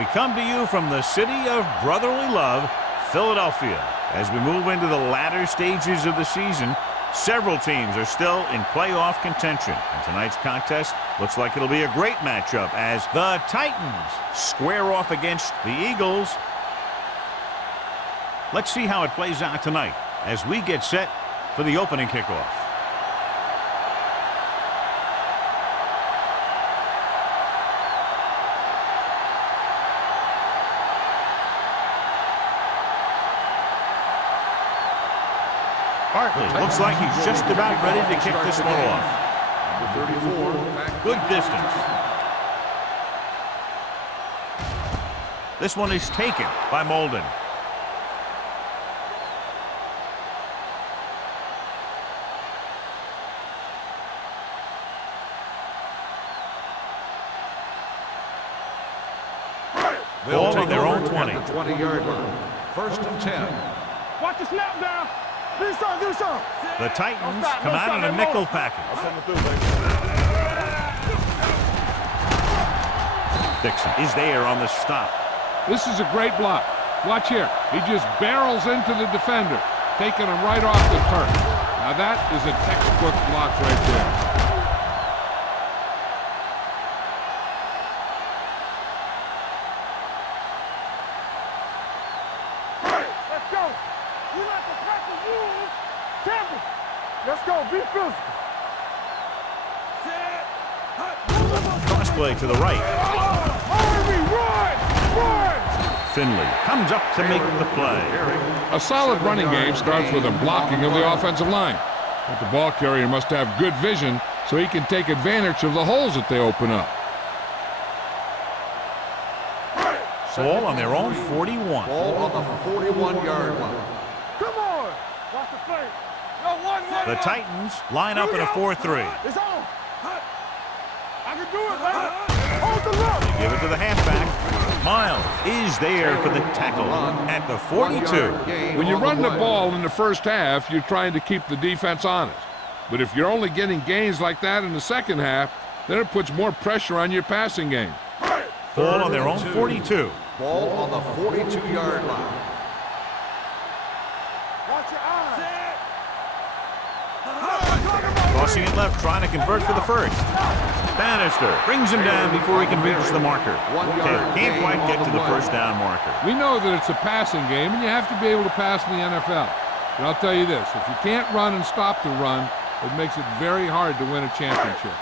We come to you from the city of brotherly love, Philadelphia. As we move into the latter stages of the season, several teams are still in playoff contention. And tonight's contest looks like it'll be a great matchup as the Titans square off against the Eagles. Let's see how it plays out tonight as we get set for the opening kickoff. Bartley looks like he's just about ready to kick this one off. Number 34. Good distance. This one is taken by Molden. Ball on their own 20. 20-yard line. First and 10. Watch the snap down. Do something. The Titans come out in a nickel package. Dixon is there on the stop. This is a great block. Watch here. He just barrels into the defender, taking him right off the turf. Now that is a textbook block right there. Let's go, be physical. Crossplay to the right. Run! Finley comes up to make the play. A solid running game starts with a blocking of the offensive line. But the ball carrier must have good vision so he can take advantage of the holes that they open up. Ball on their own 41. Ball on the 41-yard line. Come on! Watch the play. The Titans line up in a 4-3. It's on. I can do it, man. Hold the look. They give it to the halfback. Miles is there for the tackle at the 42. When you run the ball in the first half, you're trying to keep the defense honest. But if you're only getting gains like that in the second half, then it puts more pressure on your passing game. Ball on their own 42. Ball on the 42-yard line. Watch your eyes. Crossing it left, trying to convert for the first. Bannister brings him down before he can reach the marker. Taylor can't quite get to the first down marker. We know that it's a passing game, and you have to be able to pass in the NFL. But I'll tell you this, if you can't run and stop the run, it makes it very hard to win a championship.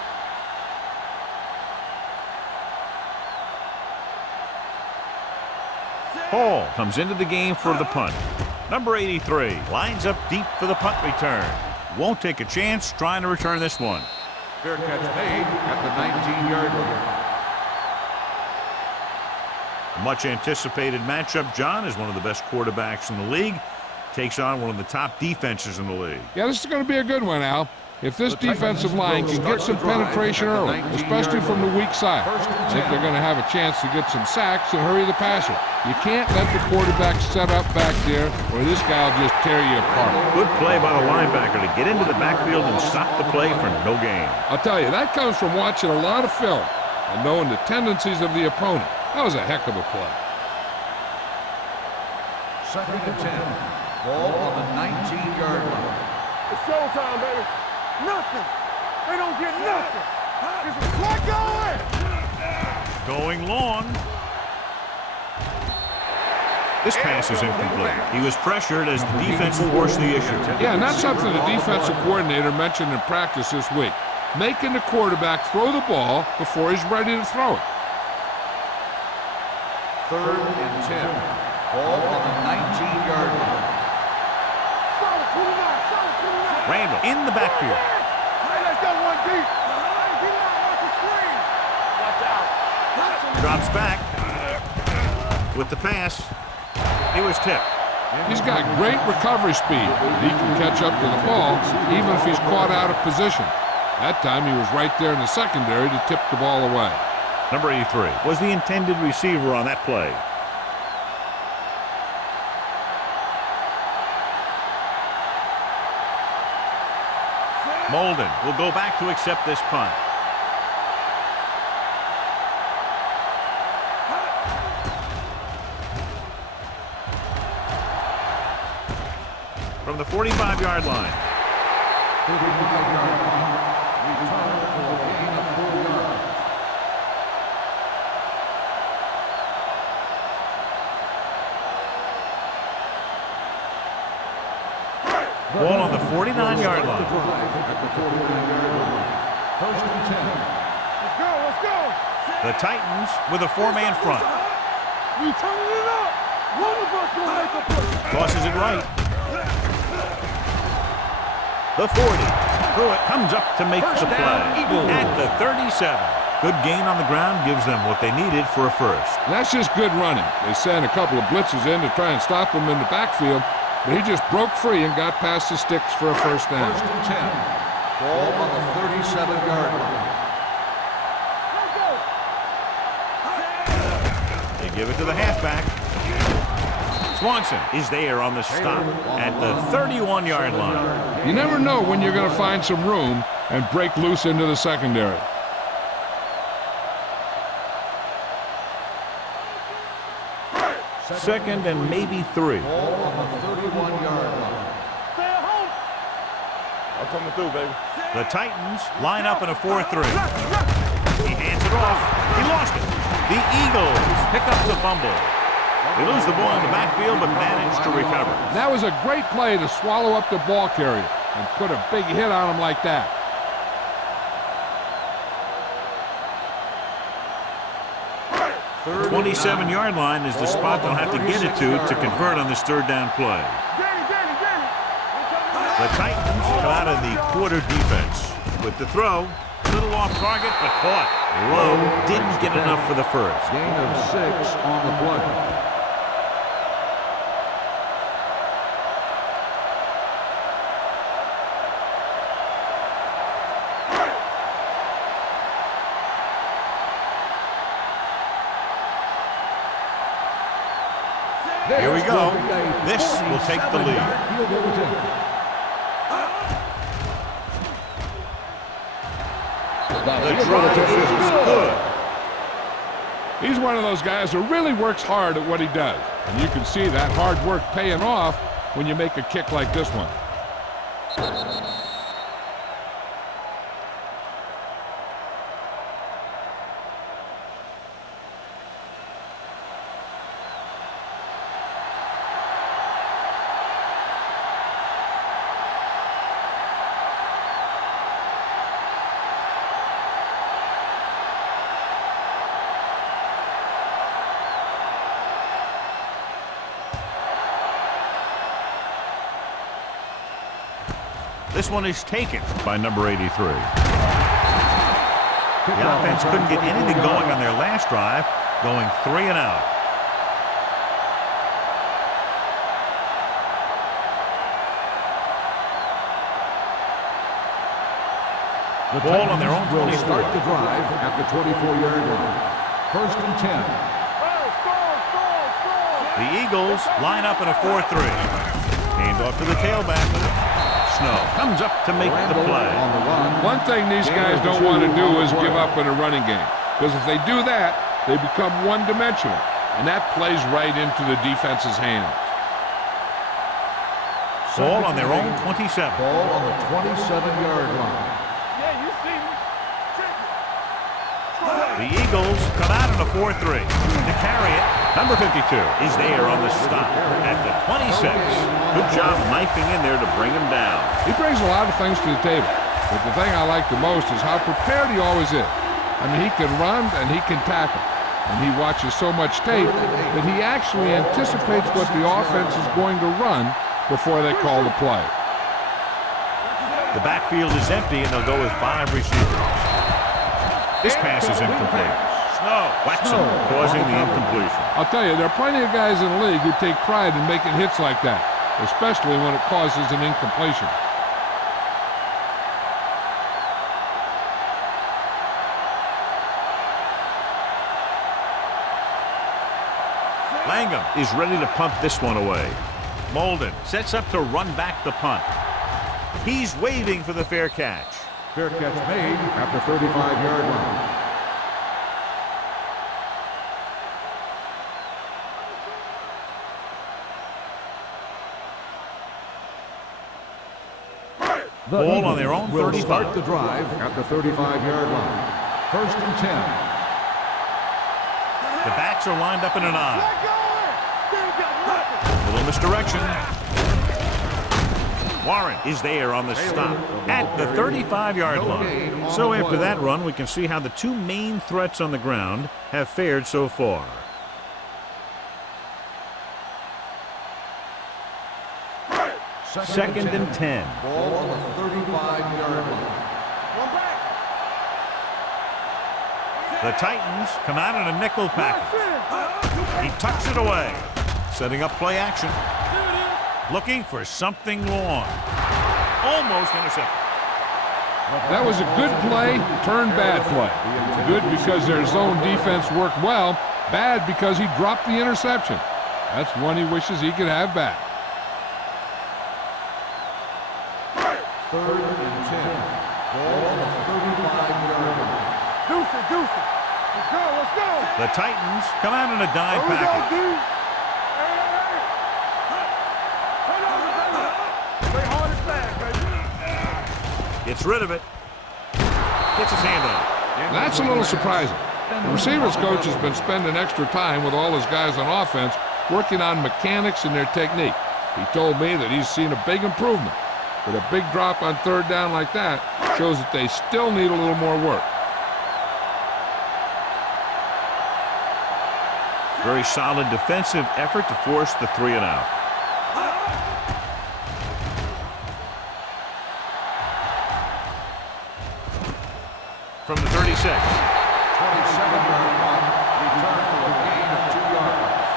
Hall comes into the game for the punt. Number 83 lines up deep for the punt return. Won't take a chance trying to return this one. Fair catch made at the 19-yard line. A much anticipated matchup, John, is one of the best quarterbacks in the league. Takes on one of the top defenses in the league. Yeah, this is going to be a good one, Al. If this defensive line can get some penetration early, especially from the weak side, I think they're going to have a chance to get some sacks and hurry the passer. You can't let the quarterback set up back there or this guy will just tear you apart. Good play by the linebacker to get into the backfield and stop the play for no gain. I'll tell you, that comes from watching a lot of film and knowing the tendencies of the opponent. That was a heck of a play. Second and 10. Ball on the 19-yard line. It's showtime, baby. Nothing. They don't get nothing. It's a clock going. Going long. This pass is incomplete. He was pressured as the defense forced the issue. Yeah, and that's something the defensive coordinator mentioned in practice this week. Making the quarterback throw the ball before he's ready to throw it. Third and 10. Ball on the 19-yard line. Randall in the backfield. Hey, let's go one deep. Get out off the screen. Watch out. Drops back with the pass. He was tipped. He's got great recovery speed. He can catch up to the ball even if he's caught out of position. That time he was right there in the secondary to tip the ball away. Number 83 was the intended receiver on that play. Molden will go back to accept this punt. 45-yard line. 45-yard line. Return for a gain of 4 yards. Ball on the 49-yard line. At the 49-yard line. First and 10. Let's go, let's go. The Titans with a 4-man front. We turning it up. One of us will make a push. Tosses it right. The 40. Through it. Comes up to make First the play. down, Eagles. At the 37. Good gain on the ground gives them what they needed for a first. That's just good running. They sent a couple of blitzes in to try and stop him in the backfield, but he just broke free and got past the sticks for a first down. First and 10. Ball on the 37-yard line. They give it to the halfback. Swanson is there on the stop at the 31-yard line. You never know when you're going to find some room and break loose into the secondary. Second and maybe 3. Ball on the 31-yard line. Stay at home. I'm coming through, baby. The Titans line up in a 4-3. He hands it off. He lost it. The Eagles pick up the fumble. They lose the ball in the backfield, but manage to recover. That was a great play to swallow up the ball carrier and put a big hit on him like that. The 27-yard line is the spot they'll have to get it to convert on this third down play. The Titans come out of the quarter defense. With the throw, a little off target, but caught. Low didn't get enough for the first. Gain of 6 on the play. Here we go. This will take the lead. The drive is good. He's one of those guys who really works hard at what he does. And you can see that hard work paying off when you make a kick like this one. This one is taken by number 83. The offense couldn't get anything going on their last drive, going 3 and out. The ball on their own will 24. start the drive at the 24-yard line. First and 10. The Eagles line up in a 4-3. Hand off to the tailback. Snow comes up to make the play. On the run. One thing these guys don't want to do is give up in a running game. Because if they do that, they become one-dimensional. And that plays right into the defense's hands. Ball on their own 27. Ball on the 27-yard line. Yeah, you see me. The Eagles come out in a 4-3. To carry it, number 52 is there on the stop at the 26. Good job knifing in there to bring him down. He brings a lot of things to the table. But the thing I like the most is how prepared he always is. I mean, he can run and he can tackle. And he watches so much tape that he actually anticipates what the offense is going to run before they call the play. The backfield is empty, and they'll go with 5 receivers. This pass is incomplete. Snow whacks him, causing the incompletion. I'll tell you, there are plenty of guys in the league who take pride in making hits like that, especially when it causes an incompletion. Langham is ready to punt this one away. Molden sets up to run back the punt. He's waving for the fair catch. Fair catch made at the 35-yard line. Ball on their own will 35. start the drive at the 35-yard line. 1st and 10. The backs are lined up in an I. Let go it. They ain't got nothing. Little misdirection. Warren is there on the stop at the 35-yard line. So after that run, we can see how the two main threats on the ground have fared so far. Second and 10. Ball on the 35-yard line. One back. The Titans come out in a nickel package. He tucks it away. Setting up play action. Looking for something long. Almost intercepted. That was a good play, turned bad play. Good because their zone defense worked well. Bad because he dropped the interception. That's one he wishes he could have back. 3rd and 10. Ball on the 35-yard line. Deuce it, deuce it. Let's go, let's go. The Titans come out in a dime Here we go, package. D. Play hard and fast, baby. Gets rid of it. Gets his hand on it. That's a little surprising. The receivers coach has been spending extra time with all his guys on offense working on mechanics and their technique. He told me that he's seen a big improvement. But a big drop on 3rd down like that shows that they still need a little more work. Very solid defensive effort to force the 3 and out. From the 36. 27-yard punt. Return for a gain of 2 yards.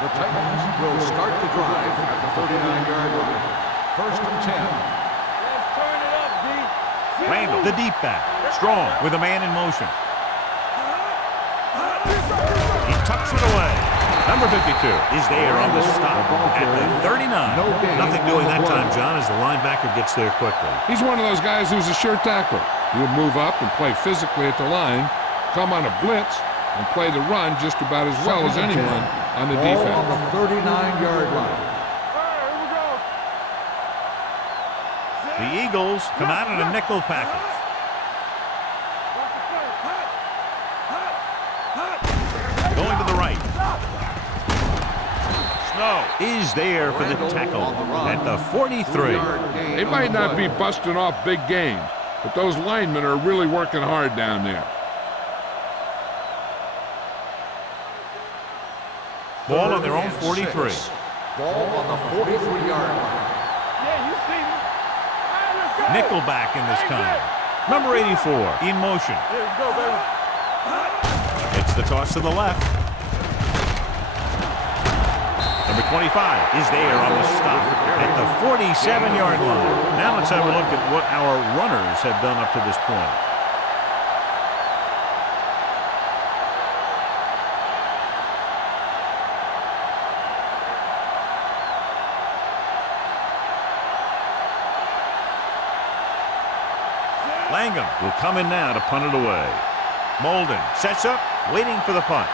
The Titans will start the drive at the 39-yard line. 1st and 10. Let's turn it up, D. Randall, the deep back. Strong with a man in motion. He tucks it away. Number 52 is there on the stop at the 39. Nothing doing that time, John, as the linebacker gets there quickly. He's one of those guys who's a sure tackler. He'll move up and play physically at the line, come on a blitz, and play the run just about as well as anyone on the Ball defense. on the 39-yard line. Here we go. The Eagles come out in a nickel package. Going to the right. Snow is there for the tackle at the 43. They might not be busting off big games, but those linemen are really working hard down there. Ball on their own 43. Ball on the 43-yard line. Yeah, you see me. Hey, let's go. Nickelback in this time. Number 84 in motion. Here we go, baby. It's the toss to the left. Number 25 is there on the stop at the 47-yard line. Now let's have a look at what our runners have done up to this point. Langham will come in now to punt it away. Molden sets up, waiting for the punt.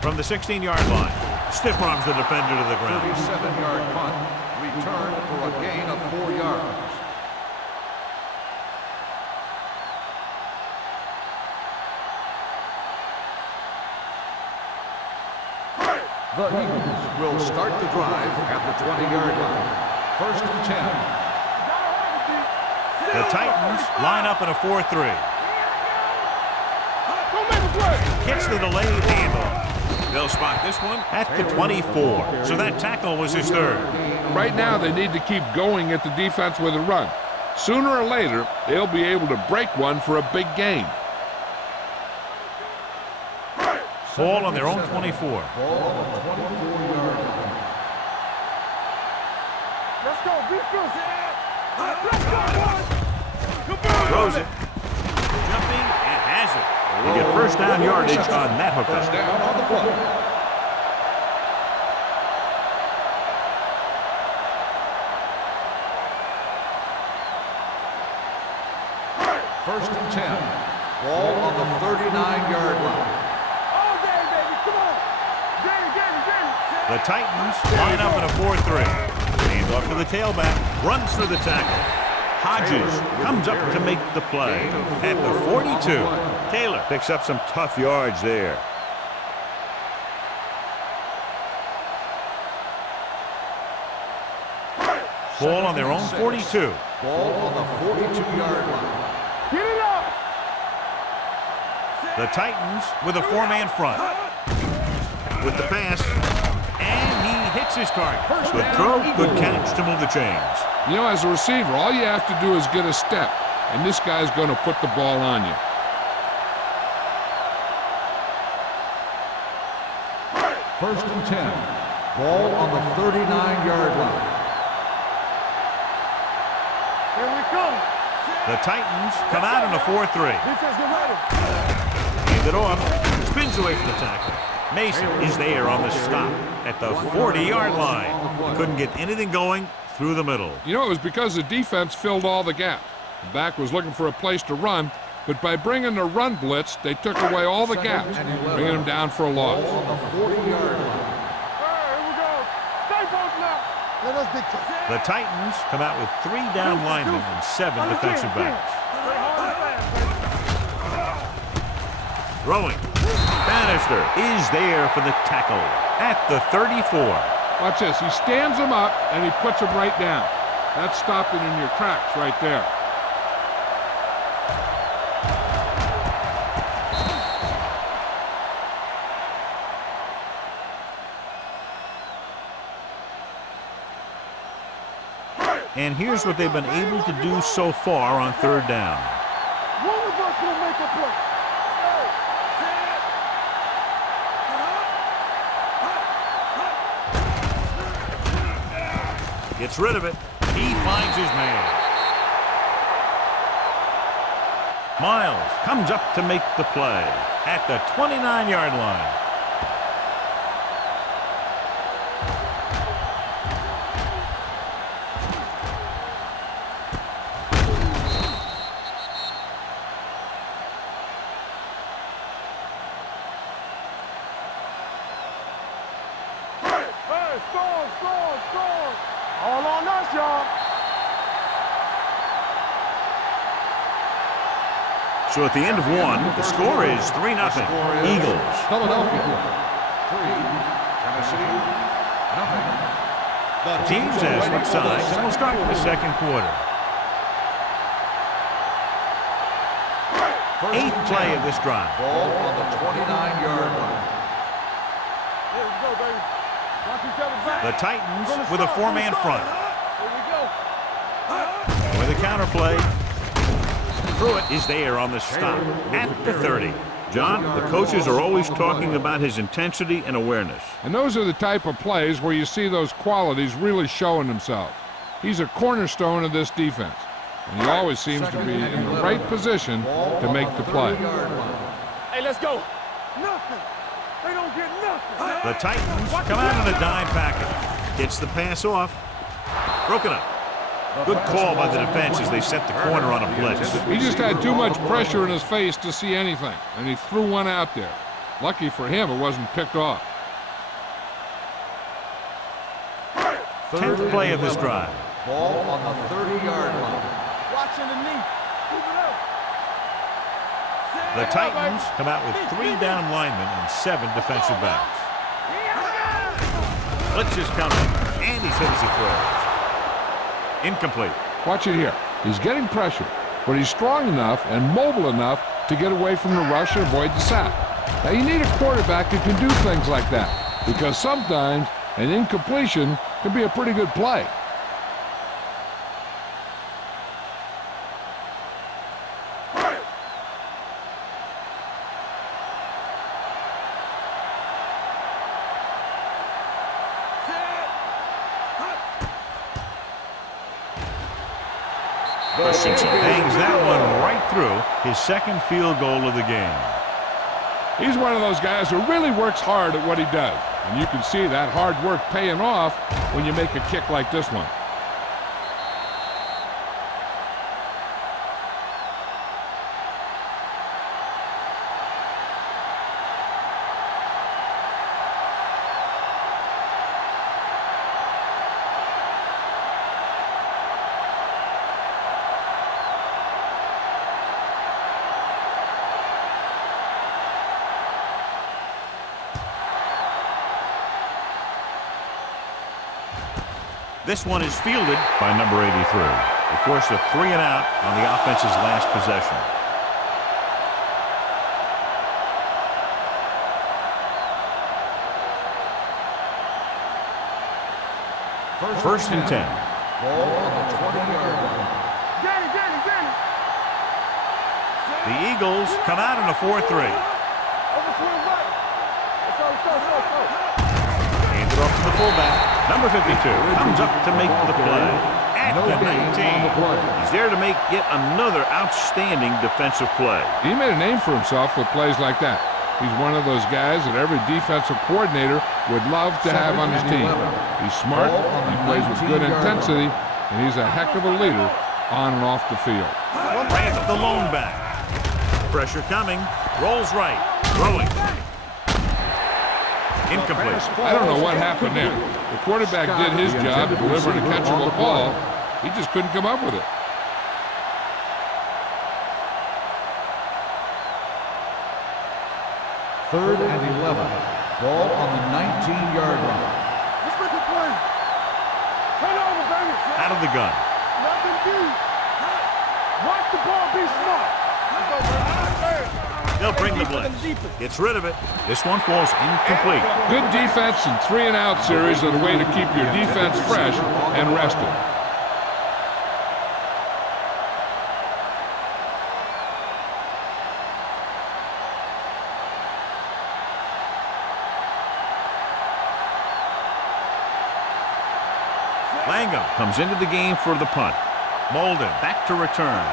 From the 16-yard line, stiff arms the defender to the ground. 37-yard punt. Return for a gain of 4 yards. The Eagles will start the drive at the 20-yard line. 1st and 10. The Titans line up in a 4-3. Hits the delayed handoff. They'll spot this one at the 24. So that tackle was his 3rd. Right now, they need to keep going at the defense with a run. Sooner or later, they'll be able to break one for a big gain. Ball on their own 24. Ball on the 24-yard line. Let's go, defense. Let's go, boys. Throws it. Jumping and has it. You get first down yardage on that hookup. First down on the play. First and 10. Ball on the 39-yard line. All day, baby. Come on. Get it. The Titans line up in a 4-3. Hand off to the tailback. Runs through the tackle. Hodges comes up to make the play at the 42. Taylor picks up some tough yards there. Ball on their own 42. Ball on the 42-yard line. Get it up. The Titans with a four-man front. With the pass. And he hits his target. Good throw, good catch to move the chains. You know, as a receiver, all you have to do is get a step, and this guy's going to put the ball on you. First and 10. Ball on the 39-yard line. Here we come. The Titans come out in a 4-3. Defense, get ready. Hand it off. Spins away from the tackle. Mason is there on the stop at the 40-yard line. He couldn't get anything going through the middle. You know, it was because the defense filled all the gaps. The back was looking for a place to run, but by bringing the run blitz, they took away all the gaps, bringing them down for a loss. Ball on the 40-yard line. Here we go. Stay both now. Let us be tough. The Titans come out with 3 down linemen and 7 defensive backs. Throwing. Bannister is there for the tackle at the 34. Watch this. He stands him up, and he puts him right down. That's stopping in your tracks right there. And here's what they've been able to do so far on 3rd down. One of us will make a play. Gets rid of it. He finds his man. Miles comes up to make the play at the 29-yard line. Score. All on us, y'all. So at the end of 1, the score is 3-0. Eagles. Philadelphia 3, Tennessee nothing. The teams have switched sides, and we'll start with the 2nd quarter. 8th play of this drive. Ball on the 29-yard line. Here we go, baby. Watch each other back. The Titans with a 4-man front. Here we go. With a counterplay. Pruitt is there on the stop at the 30. John, the coaches are always talking about his intensity and awareness. And those are the type of plays where you see those qualities really showing themselves. He's a cornerstone of this defense, and he always seems to be in the right position to make the play. Hey, let's go. Nothing. They don't get nothing. The Titans come out in a dime package. Gets the pass off. Broken up. Good call by the defense as they set the corner on a blitz. He just had too much pressure in his face to see anything, and he threw one out there. Lucky for him, it wasn't picked off. 10th play of this drive. Ball on the 30-yard line. Watching the knee. Keep it up. The Titans come out with 3 down linemen and 7 defensive backs. Blitz is coming, and he sends the throw. Incomplete. Watch it here. He's getting pressure, but he's strong enough and mobile enough to get away from the rush and avoid the sack. Now, you need a quarterback who can do things like that, because sometimes an incompletion can be a pretty good play. Since he bangs that one right through his 2nd field goal of the game. He's one of those guys who really works hard at what he does. And you can see that hard work paying off when you make a kick like this one. Watching the knee. Keep it up. This one is fielded by number 83. They force a 3-and-out on the offense's last possession. First and 10. Ball on the 20-yard line. Get it, get it, get it. The Eagles come out in a 4-3. Overswing right. Let's go, let's go, let's go, let's go. Hands it off to the fullback. Number 52 comes up to make the play at the 19. He's there to make yet another outstanding defensive play. He made a name for himself with plays like that. He's one of those guys that every defensive coordinator would love to have on his team. He's smart, he plays with good intensity, and he's a heck of a leader on and off the field. Grant the lone back. Pressure coming. Rolls right. Throwing. Incomplete. I don't know what happened there. The quarterback did his job, delivering a catchable ball. He just couldn't come up with it. Third and 11. Ball on the 19-yard line. Let's make a play. Turn over, baby. Out of the gun. Nothing deep. Watch the ball, be smart. Let's go, baby. They'll bring the blitz. Gets rid of it. This one falls incomplete. Good defense and 3-and-out series are the way to keep your defense fresh and rested. Langham comes into the game for the punt. Molden back to return.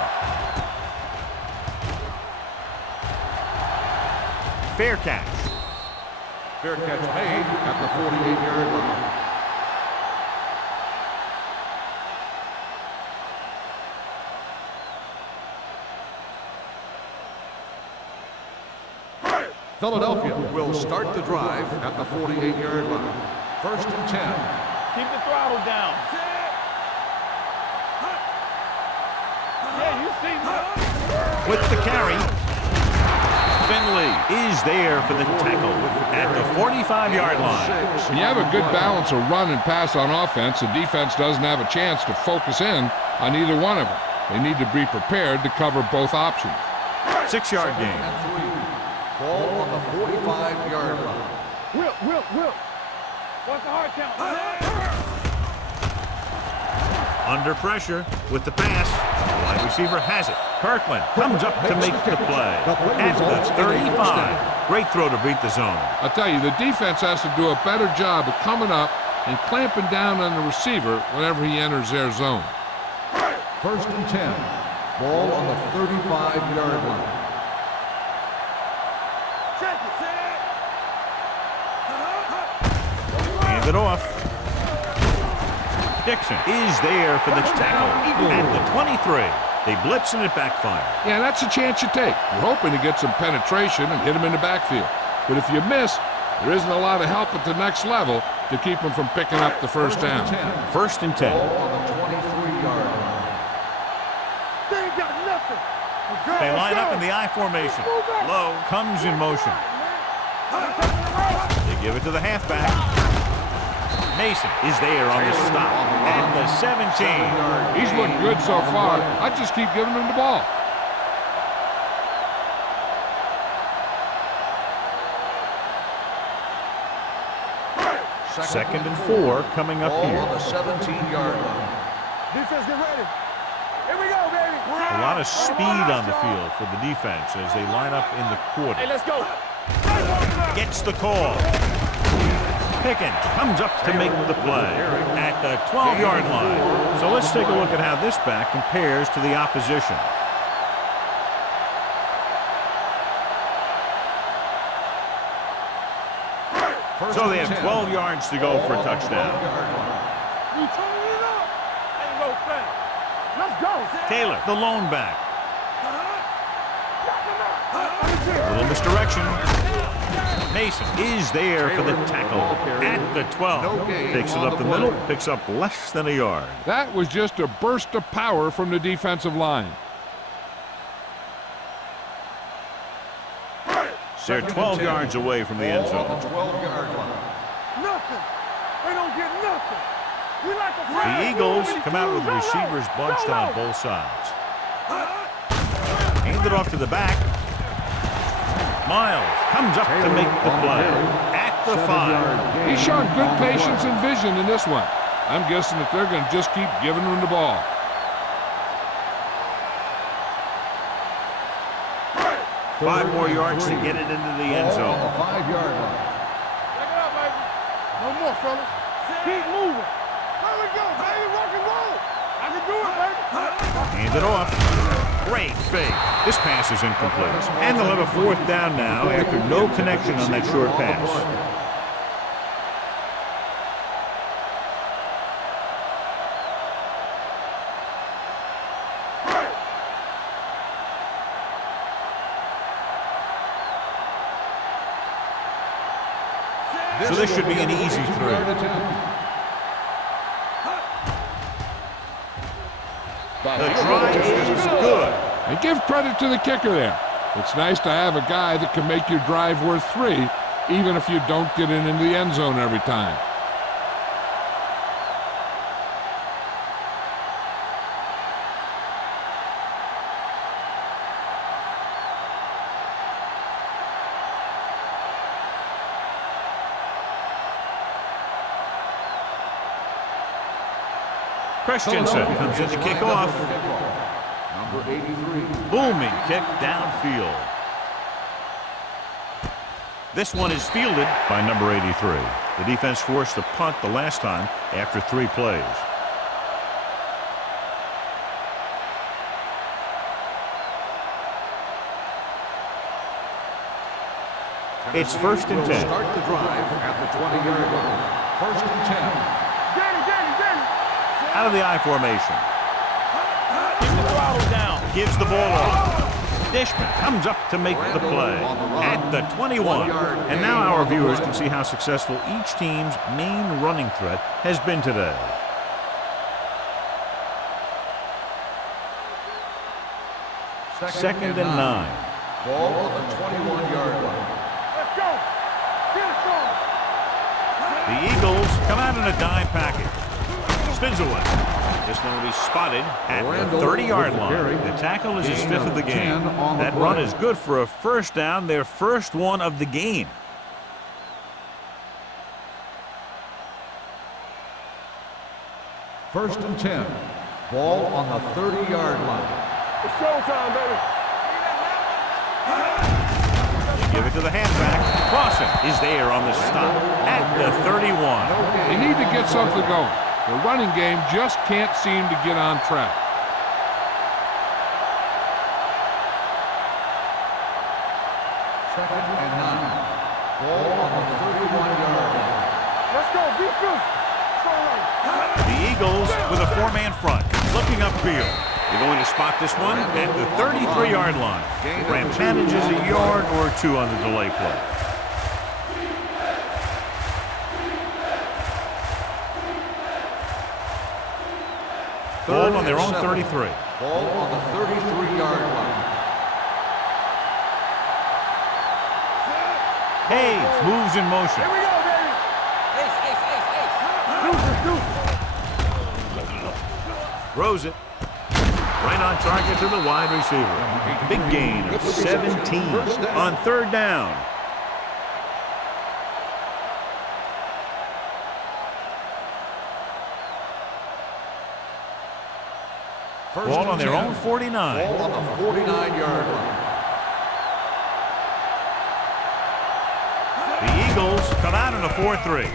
Fair catch. Fair catch made at the 48-yard line. Philadelphia will start the drive at the 48-yard line. First and 10. Keep the throttle down. Yeah, you see me. With the carry. Finley is there for the tackle at the 45-yard line. When you have a good balance of run and pass on offense, the defense doesn't have a chance to focus in on either one of them. They need to be prepared to cover both options. 6-yard gain. Ball on the 45-yard line. Will. What's the hard count? Under pressure with the pass. The wide receiver has it. Kirkland comes up to make the play at the 35. Great throw to beat the zone. I'll tell you, the defense has to do a better job of coming up and clamping down on the receiver whenever he enters their zone. First and 10. Ball on the 35-yard line. Check it. Hand it off. Dixon is there for the tackle at the 23. They blitz and it backfires. Yeah, that's a chance you take. You're hoping to get some penetration and hit him in the backfield. But if you miss, there isn't a lot of help at the next level to keep him from picking up the first down. First and 10. Ball on the 23-yard line. They ain't got nothing. They line up in the I formation. Low comes in motion. They give it to the halfback. Mason is there on the stop at the 17. He's looked good so far. I just keep giving him the ball. Second and 4 coming up Ball here. on the 17-yard line. Defense, get ready. Here we go, baby. A lot of speed on the field for the defense as they line up in the quarter. Hey, let's go. Gets the call. Pickens comes up to make the play at the 12-yard line. So let's take a look at how this back compares to the opposition. So they have 12 yards to go for a touchdown. You turn it up. Ain't no thing. Let's go. Taylor, the lone back. A little misdirection. Mason is there for the tackle at the 12. Takes it up the middle, picks up less than a yard. That was just a burst of power from the defensive line. They're 12 yards away from the end zone. Ball on the 12-yard line. Nothing. They don't get nothing. The Eagles come out with the receivers bunched on both sides. Hand it off to the back. Miles comes up to make the play at the 5. He's shown good patience and vision in this one. I'm guessing that they're going to just keep giving him the ball. Five more yards to get it into the end zone. On the 5-yard line. Check it out, baby. No more, fellas. Keep moving. There we go, baby. Rock and roll. I can do it, baby. Hand it off. Great fake. This pass is incomplete. And they'll have a 4th down now after no connection on that short pass. So this should be an easy 3. The try is good. And give credit to the kicker there. It's nice to have a guy that can make your drive worth 3, even if you don't get it into the end zone every time. Christensen comes in to kick off. Number 83. Booming kick downfield. This one is fielded by number 83. The defense forced a punt the last time after 3 plays. It's 1st and 10. Start the drive at the 20-yard line. 1st and 10. Out of the I formation. Keep the throttle down. Gives the ball off. Dishman comes up to make the play at the 21. And now our viewers can see how successful each team's main running threat has been today. Second and 9. Ball on the 21-yard line. Let's go. Get it on. The Eagles come out in a dime package. Spins away. This one will be spotted at the 30-yard line. The tackle is his 5th of the game. That run is good for a 1st down, their 1st one of the game. First and 10. Ball on the 30-yard line. It's showtime, baby. They give it to the halfback. Clausen is there on the stop at the 31. They need to get something going. The running game just can't seem to get on track. Second and 9. Ball on the 31-yard line. Let's go. Defense. The Eagles with a 4-man front, looking upfield. They're going to spot this one at the 33-yard line. Graham manages a yard or 2 on the delay play. Ball on their own 33. Ball on the 33-yard line. Hayes moves in motion. Here we go, baby. Throws it. Right on target to the wide receiver. Big gain of 17 on 3rd down. Ball on their own 49. Ball on the 49-yard line. The Eagles come out in a 4-3.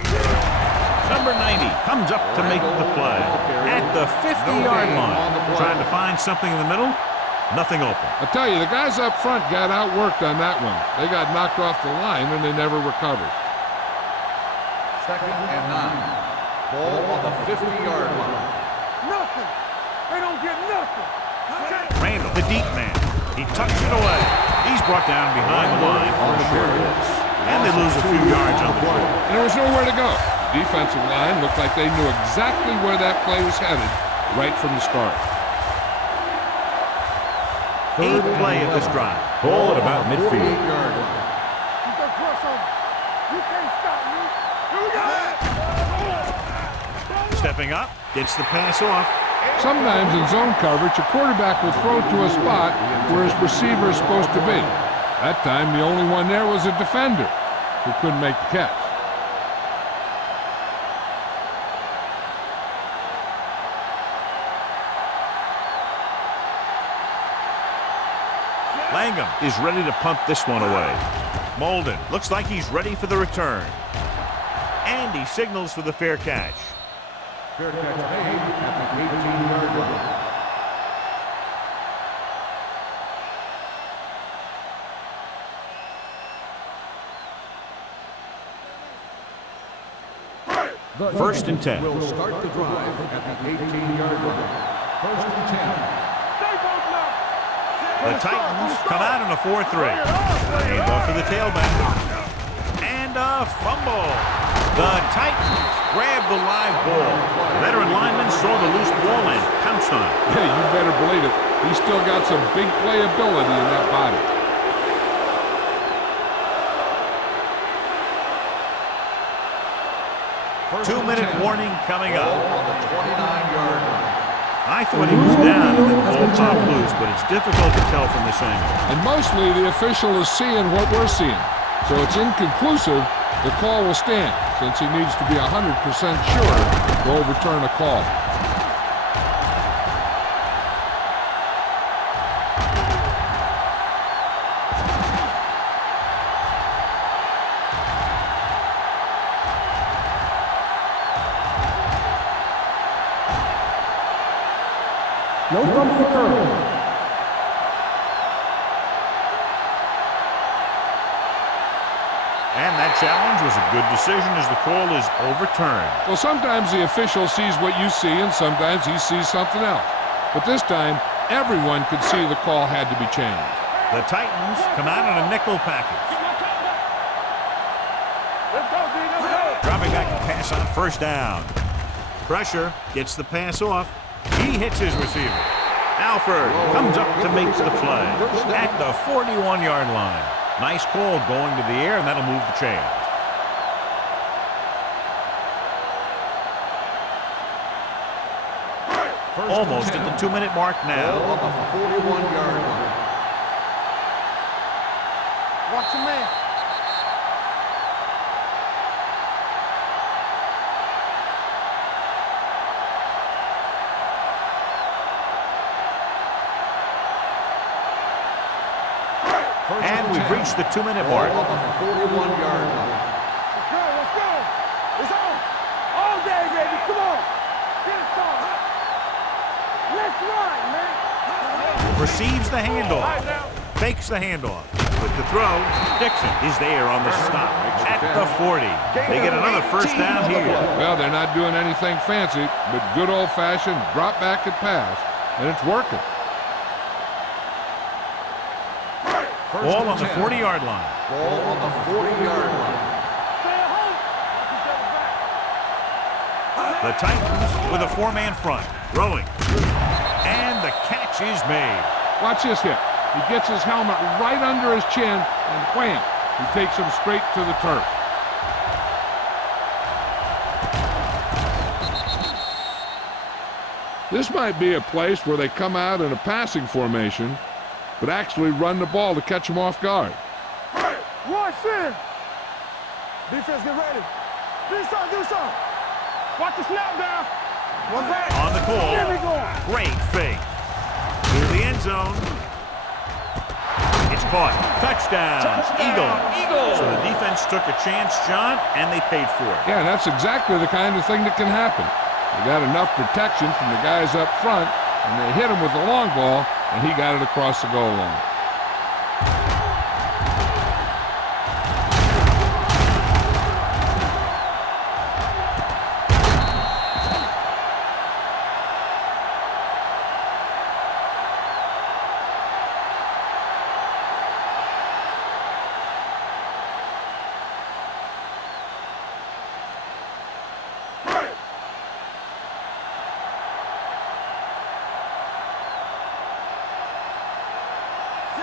Number 90 comes up to make the play at the 50-yard line. Trying to find something in the middle. Nothing open. I tell you, the guys up front got outworked on that one. They got knocked off the line and they never recovered. Second and 9. Ball on the 50-yard line. Nothing. They don't get nothing. Randall, the deep man. He tucks it away. He's brought down behind the line for a short loss. And they lose a few yards on the play. And there was nowhere to go. The defensive line looked like they knew exactly where that play was headed right from the start. 8th play of this drive. Ball at about midfield. Yard line. Keep that press on. You can't stop me. Here we go. Stepping up, gets the pass off. Sometimes in zone coverage, a quarterback will throw to a spot where his receiver is supposed to be. That time, the only one there was a defender who couldn't make the catch. Langham is ready to punt this one away. Molden looks like he's ready for the return. And he signals for the fair catch. Fair catch made at the 18-yard line. First and 10. Will start the drive at the 18-yard line. First and 10. The Titans come out in a 4-3. Handoff to the tailback. And a fumble. The Titans grab the live ball. The veteran lineman saw the loose ball and pounced on it. Yeah, you better believe it. He's still got some big playability in that body. Two-minute warning coming up. On the 29-yard line. I thought he was down and then the ball popped loose, but it's difficult to tell from this angle. And mostly the official is seeing what we're seeing. So it's inconclusive. The call will stand since he needs to be 100% sure to overturn a call. No fumble occurred. And that challenge was a good decision as the call is overturned. Well, sometimes the official sees what you see and sometimes he sees something else. But this time, everyone could see the call had to be changed. The Titans come out in a nickel package. Let's go, D. Let's go. Dropping back to pass on first down. Pressure, gets the pass off. He hits his receiver. Alford comes up to make the play at the 41-yard line. Nice call going to the air, and that'll move the chains. Almost at the 2-minute mark now. On the 41-yard line. Watch your man. And we've reached the 2-minute mark. On the 41-yard line. Let's go, let's go. It's on. All day, baby. Come on. Get it started. Let's run, man. Receives the handoff. Fakes the handoff. With the throw, Dixon is there on the stop at the 40. They get another first down here. Well, they're not doing anything fancy, but good old-fashioned drop back and pass, and it's working. Ball on the 40-yard line. Ball on the 40-yard line. Stay at home. Watch each other back. The Titans with a 4-man front. Throwing. And the catch is made. Watch this hit. He gets his helmet right under his chin, and wham, he takes him straight to the turf. This might be a place where they come out in a passing formation, but actually run the ball to catch him off guard. Watch in. Defense, get ready. Do something, do something. Watch the snap down. What's that? On the Here we call. go. Great fake. To the end zone. It's caught. Touchdown. Eagle. So the defense took a chance, John, and they paid for it. Yeah, that's exactly the kind of thing that can happen. They got enough protection from the guys up front, and they hit him with the long ball, and he got it across the goal line.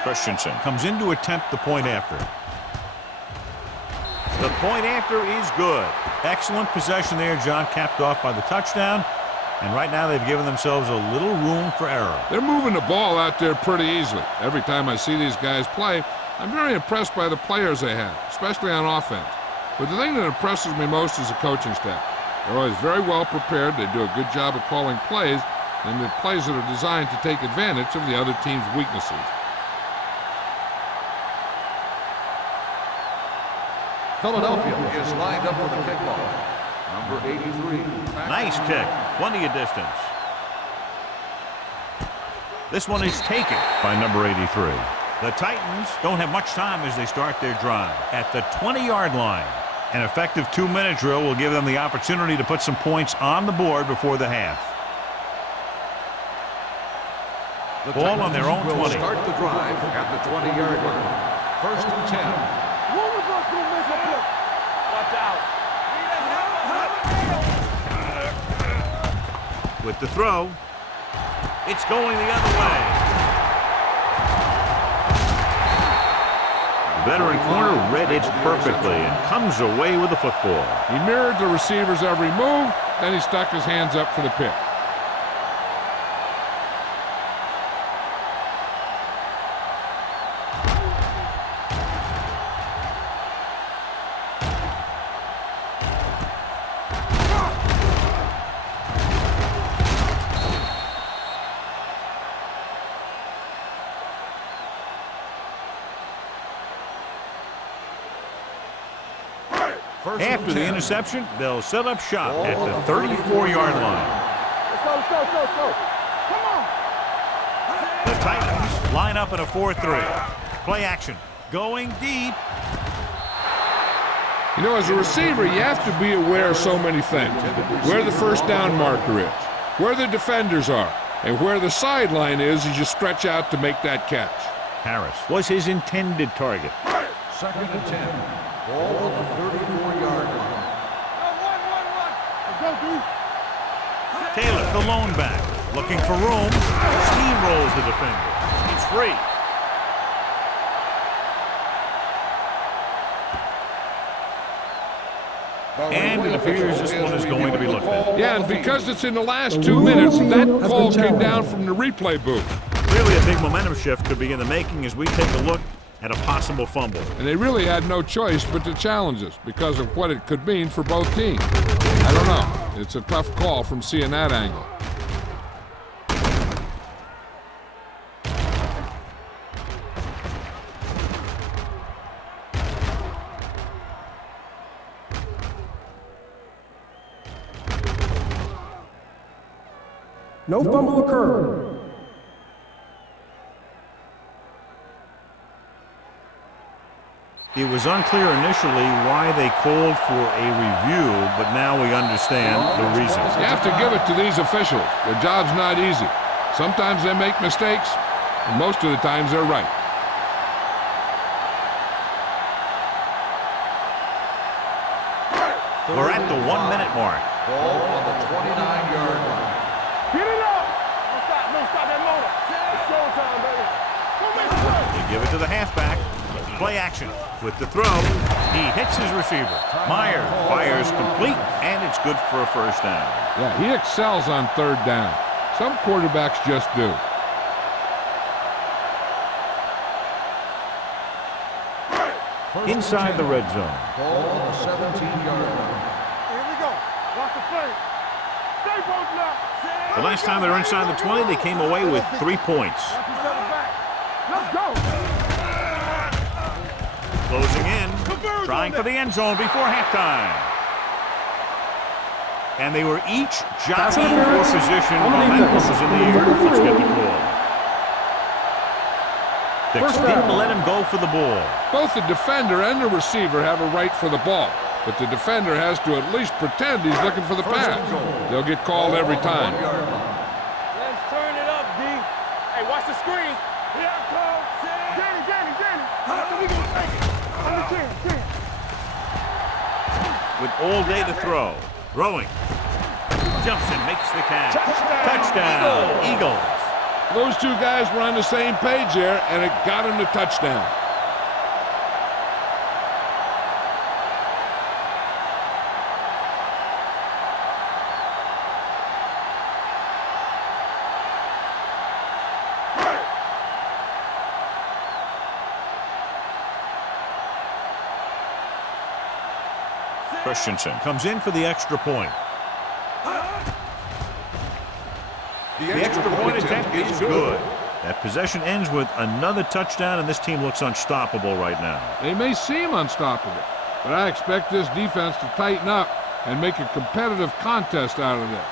Christensen comes in to attempt the point after. The point after is good. Excellent possession there, John, capped off by the touchdown. And right now they've given themselves a little room for error. They're moving the ball out there pretty easily. Every time I see these guys play, I'm very impressed by the players they have, especially on offense. But the thing that impresses me most is the coaching staff. They're always very well prepared. They do a good job of calling plays, and the plays that are designed to take advantage of the other team's weaknesses. Philadelphia is lined up for the kickoff. Number 83. Nice kick. Plenty of distance. This one is taken by number 83. The Titans don't have much time as they start their drive at the 20-yard line. An effective 2-minute drill will give them the opportunity to put some points on the board before the half. The Ball on their own 20. Will start the drive at the 20-yard line. First and 10. One of us will miss a block. Watch out. With the throw, it's going the other way. The veteran corner read it perfectly and comes away with the football. He mirrored the receiver's every move, then he stuck his hands up for the pick. After the interception, they'll set up shop at the 34-yard line. Let's go, let's go, let's go, let's go. Come on. The Titans line up in a 4-3. Play action. Going deep. You know, as a receiver, you have to be aware of so many things. Where the first down marker is, where the defenders are, and where the sideline is as you stretch out to make that catch. Harris was his intended target. Second and 10. Ball on the 34-yard line. Let's go, D. Taylor, the lone back, looking for room. Steamrolls the defender. It's free. And it appears this one is going to be looked at. Yeah, and because it's in the last 2 minutes, that call came down from the replay booth. Really a big momentum shift could be in the making as we take a look at a possible fumble. And they really had no choice but to challenge us because of what it could mean for both teams. I don't know. It's a tough call from seeing that angle. No fumble occurred. It was unclear initially why they called for a review, but now we understand the reasons. You have to give it to these officials. Their job's not easy. Sometimes they make mistakes, and most of the times they're right. We're at the 1-minute mark. Ball on the 29-yard line. Get it up. Don't stop that motor. It's showtime, baby. Don't miss the play. They give it to the halfback. Play action. With the throw, he hits his receiver. Myers fires complete, and it's good for a first down. Yeah, he excels on third down. Some quarterbacks just do. Inside the red zone. Ball on the 17-yard line. Here we go. Watch the play. Stay both now. The last time they were inside the 20, they came away with 3 points. Watch each other back. Let's go. Closing in, trying for the end zone before halftime. And they were each jockeying for position while that was in the air. Let's get the call. Dix didn't let him go for the ball. Both the defender and the receiver have a right for the ball, but the defender has to at least pretend he's looking for the pass. They'll get called every time. Let's turn it up, D. Hey, watch the screen. Here I come. Danny. We gonna take it. On the 10. With all day to throw. Throwing. Jumps and makes the catch. Touchdown. Eagles. Those two guys were on the same page there, and it got him the touchdown. Christensen comes in for the extra point. The extra point attempt is good. That possession ends with another touchdown, and this team looks unstoppable right now. They may seem unstoppable, but I expect this defense to tighten up and make a competitive contest out of this.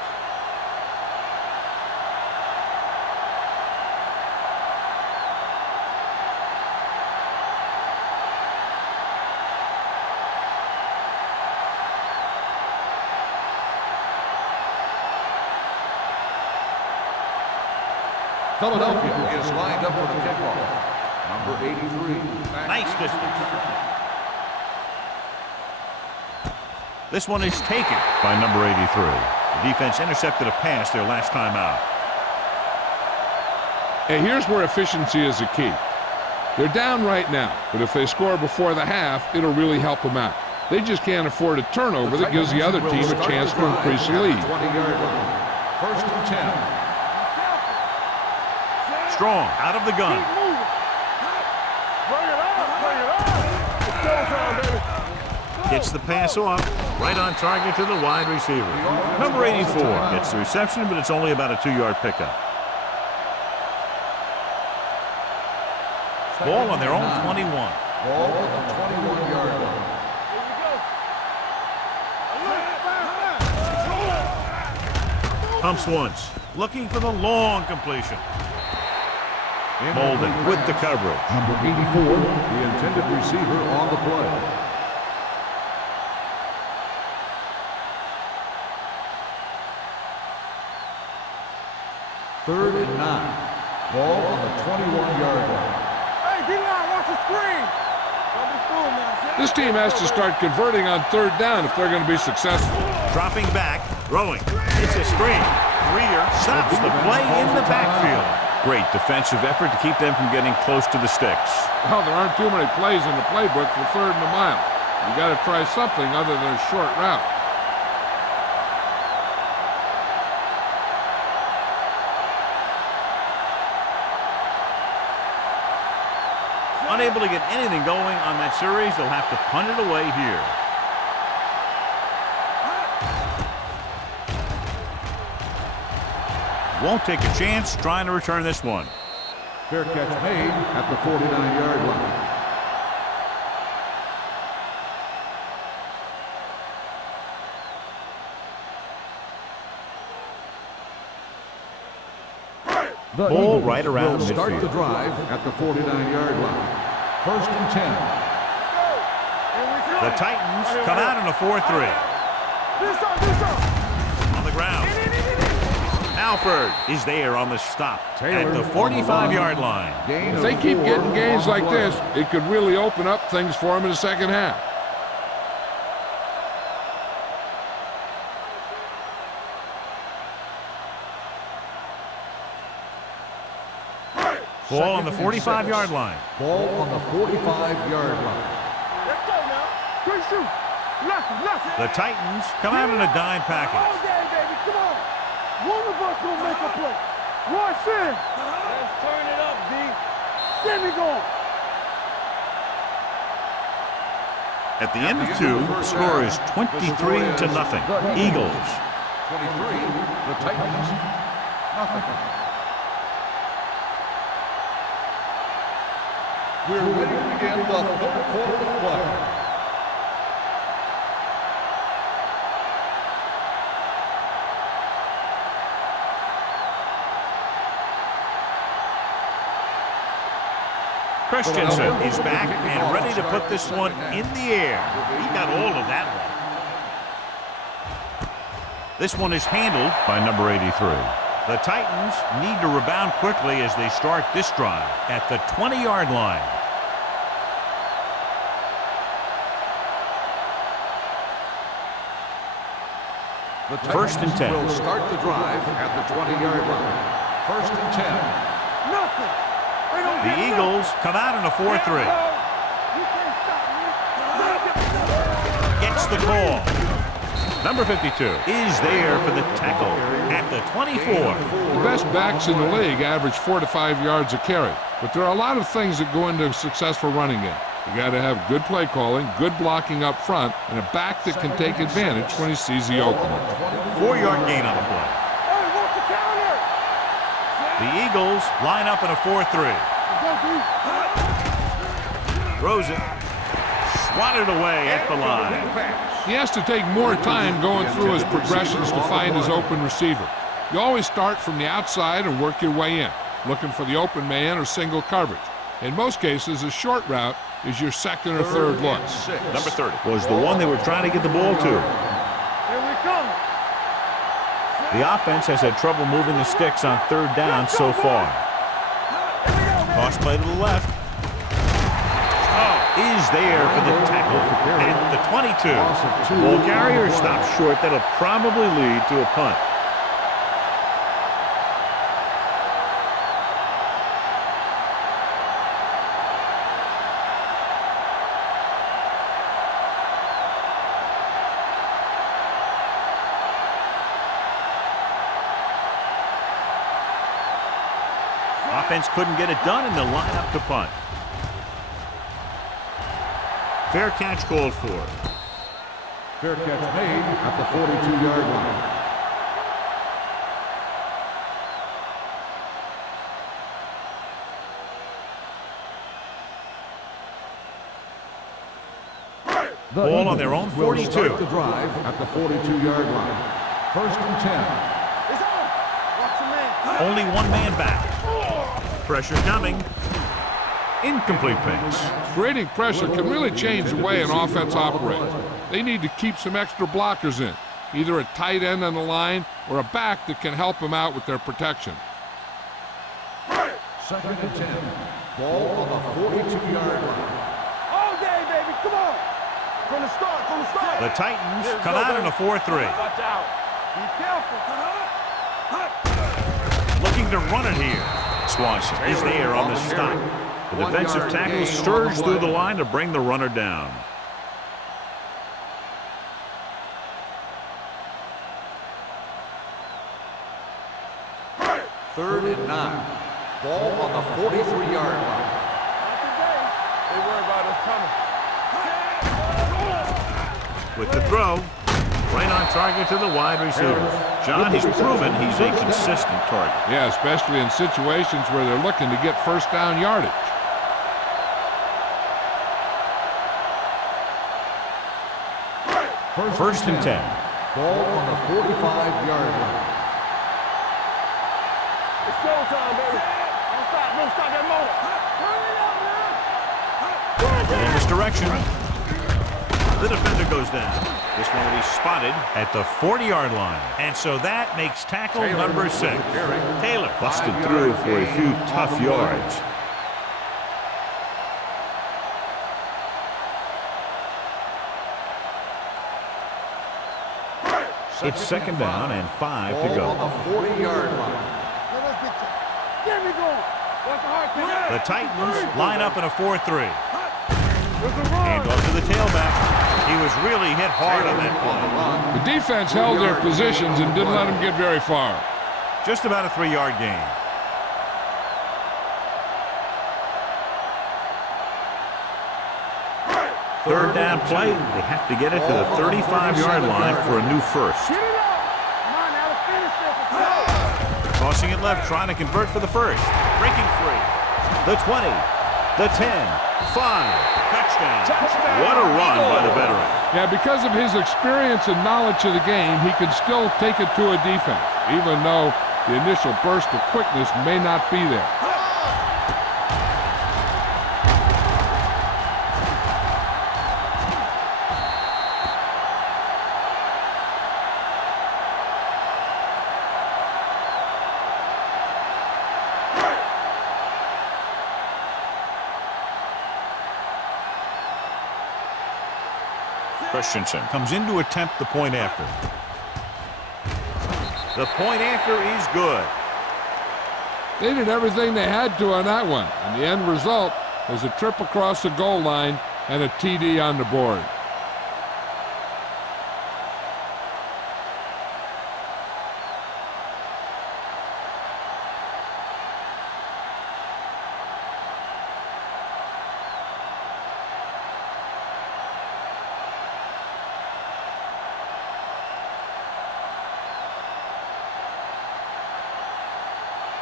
Philadelphia is lined up for the kickoff. Number 83. Nice distance. This one is taken by number 83. The defense intercepted a pass their last time out. Hey, here's where efficiency is the key. They're down right now, but if they score before the half, it'll really help them out. They just can't afford a turnover that gives the other team a chance to increase the lead. 20-yard line. First and 10. Strong out of the gun. Keep moving. Bring it up, bring it up. It's showtime, baby. Gets the pass off, right on target to the wide receiver. Number 84 gets the reception, but it's only about a 2-yard pickup. Ball on their own 21. Ball on the 21-yard line. Pumps once, looking for the long completion. Molden with the coverage. Number 84, the intended receiver on the play. Third and 9. Ball on the 21-yard line. Hey, D-line, watch the screen. Don't be fooled now. This team has to start converting on third down if they're going to be successful. Dropping back, throwing. It's a screen. Greer stops the play in the backfield. Great defensive effort to keep them from getting close to the sticks. Well, there aren't too many plays in the playbook for third and a mile. You got to try something other than a short route. Unable to get anything going on that series, they'll have to punt it away here. Won't take a chance trying to return this one. Fair catch made at the 49-yard line. The Ball Eagles right around will start midfield. the drive at the 49-yard line. First and 10. The Titans come out in a 4-3. On the ground. Alford is there on the stop at the 45-yard line. If they keep getting gains like this, it could really open up things for them in the second half. Ball on the 45-yard line. Ball on the 45-yard line. Let's go now. Good shoot. Left. The Titans come out in a dime All package. day, baby. Come on. One of us gonna make a play. Rush in. Let's turn it up, D. Get me going. At the end of 2, the score is 23-0. Eagles. 23, the Titans, nothing. We're ready to begin the third quarter of play. Christensen is back and ready to put this one in the air. He got all of that one. This one is handled by number 83. The Titans need to rebound quickly as they start this drive at the 20-yard line. The First and 10. will start the drive at the 20-yard line. First and 10. Nothing. They don't The get Eagles come out in a 4-3. You can't stop me. Gets the call. Number 52 is there for the tackle at the 24. The best backs in the league average 4 to 5 yards a carry, but there are a lot of things that go into a successful running game. You got to have good play calling, good blocking up front, and a back that can take advantage when he sees the opening. 4-yard gain on the play. Hey, watch the counter! The Eagles line up in a 4-3. Throws it. Swatted away at the line. He has to take more time going through his progressions to find his open receiver. You always start from the outside and work your way in, looking for the open man or single coverage. In most cases, a short route is your second or third look. Number 30 was the one they were trying to get the ball to. Here we come! The offense has had trouble moving the sticks on 3rd down so far. Toss play to the left. Is there for the tackle at the 22. Ball carrier stops short. That'll probably lead to a punt. Offense couldn't get it done, and they'll line up to punt. Fair catch called for. Fair catch made at the 42-yard line. Ball on their own 42. Will start the drive at the 42-yard line. 1st and 10. It's on! Watch the man! Only one man back. Pressure coming. Incomplete pass. Creating pressure can really change the way an offense operates. They need to keep some extra blockers in, either a tight end on the line or a back that can help them out with their protection. 2nd and 10. Ball on the 42-yard line. All day, baby! Come on! From the start, from the start! The Titans come out in a 4-3. Watch out. Be careful! Looking to run it here. Swanson is there on the stop. The defensive tackle surged through the line to bring the runner down. Third and 9. Ball on the 43-yard line. Not today. They worry about us coming. With the throw, right on target to the wide receiver. John, he's proven he's a consistent target. Yeah, especially in situations where they're looking to get first down yardage. First and 10. Ball on the 45-yard line. It's showtime, baby! Don't stop that motor! Hurry up, man! In this direction. The defender goes down. This one will be spotted at the 40-yard line. And so that makes tackle number 6. Taylor busted through for a few tough yards. It's 2nd down and 5 to go. On the 40-yard line. Get me going! Watch the heart, kid! The Titans line up in a 4-3. There's a run! And off to the tailback. He was really hit hard on that play. The defense held their positions and didn't let them get very far. Just about a 3-yard gain. Third down play. They have to get it to the 35-yard line for a new first. Get it up! Come on now, let's finish this. Let's go! Tossing it left, trying to convert for the first. Breaking free. The 20. The 10. 5. Touchdown. What a run by the veteran. Yeah, because of his experience and knowledge of the game, he can still take it to a defense, even though the initial burst of quickness may not be there. Christensen comes in to attempt the point after. The point after is good. They did everything they had to on that one, and the end result was a trip across the goal line and a TD on the board.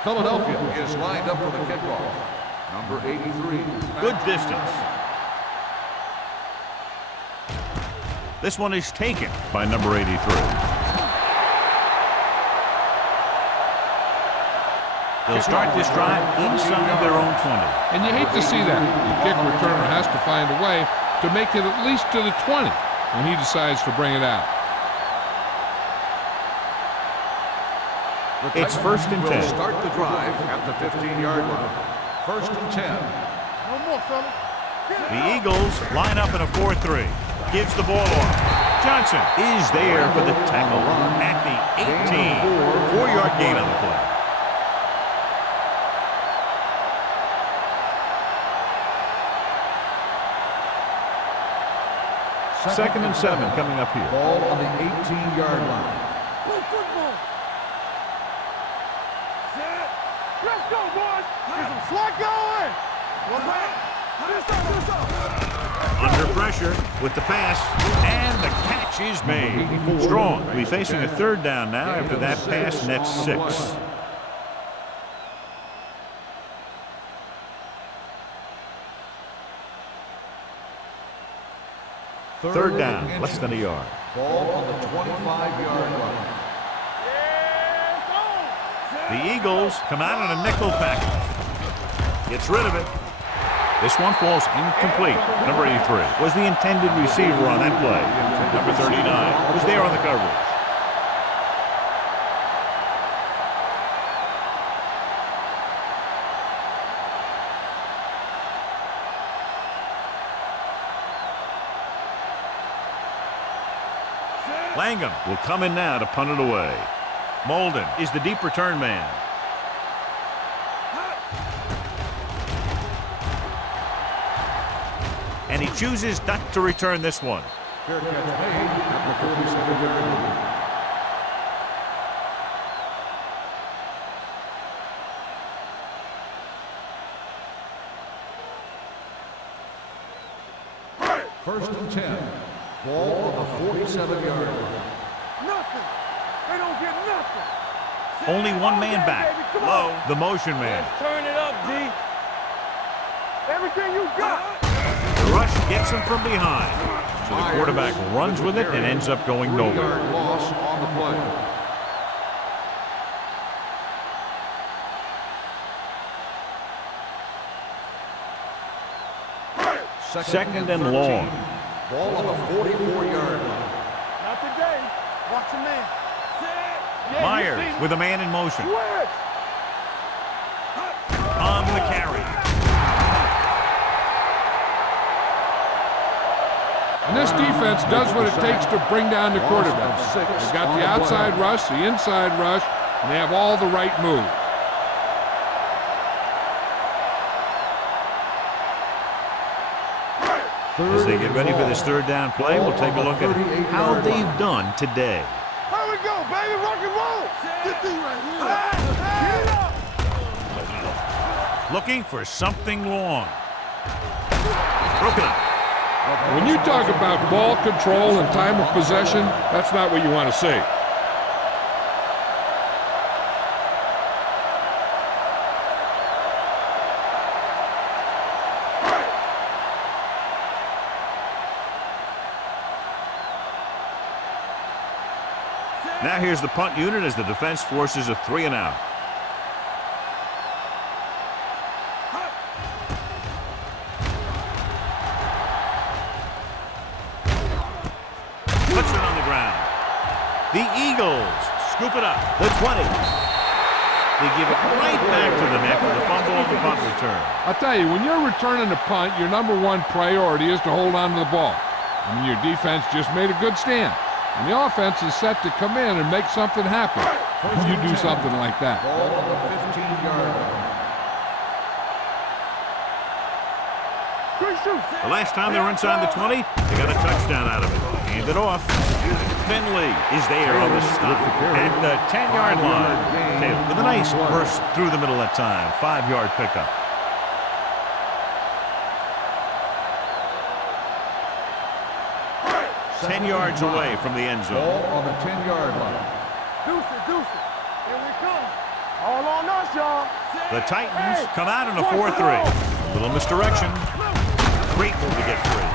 Philadelphia is lined up for the kickoff. Number 83. Good distance. This one is taken by number 83. They'll start this drive inside their own 20. And you hate to see that. The kick returner has to find a way to make it at least to the 20 when he decides to bring it out. It's 1st and 10. Start the drive at the 15-yard line. 1st and 10. No more, fella. The Eagles line up in a 4-3. Gives the ball off. Johnson is there for the tackle at the 18. 4-yard gain on the play. Second and 7 coming up here. Ball on the 18-yard line. Play football. Set. Let's go, boys. Get some slack going. One back. This up. Under pressure with the pass, and the catch is made. Strong will be facing a 3rd down now after that pass nets 6. Third down, less than a yard. Ball on the 25-yard line. The Eagles come out in a nickel package. Gets rid of it. This one falls incomplete. Number 83 was the intended receiver on that play. Number 39 was there on the coverage. Langham will come in now to punt it away. Molden is the deep return man. And he chooses not to return this one. Fair catch made at the 47-yard line. First and 10. Ball on the 47-yard line. Nothing. They don't get nothing. Only one man back. Low, the motion man. Let's turn it up, D. Everything you got. The rush gets him from behind. So the quarterback runs with it and ends up going nowhere. 3-yard loss on the play. Second and long. Ball on the 44-yard line. Not today. Watch a man. Yeah, Myers with a man in motion. Switch. On the carry. And this defense does what it takes to bring down the quarterback. They've got the outside rush, the inside rush, and they have all the right moves. As they get ready for this 3rd down play, we'll take a look at how they've done today. Here we go, baby. Rock and roll. Get these right here. Get it up. Looking for something long. Broken up. When you talk about ball control and time of possession, that's not what you want to see. Now here's the punt unit as the defense forces a 3-and-out. Puts it on the ground. The Eagles scoop it up. The 20. They give it right back to the net for the fumble on the punt return. I'll tell you, when you're returning a punt, your #1 priority is to hold on to the ball. I mean, your defense just made a good stand. And the offense is set to come in and make something happen. You do something like that. Ball on the 15-yard line. The last time they were inside the 20, they got a touchdown out of it. Hand it off. Finley is there on the stop at the 10-yard line. Taylor with a nice burst through the middle that time. 5-yard pickup. Ten yards away from the end zone. Ball on the 10-yard line. Deuce it. Here we come. All on us, y'all. The Titans come out in a 4-3. A little misdirection. Great move to get free.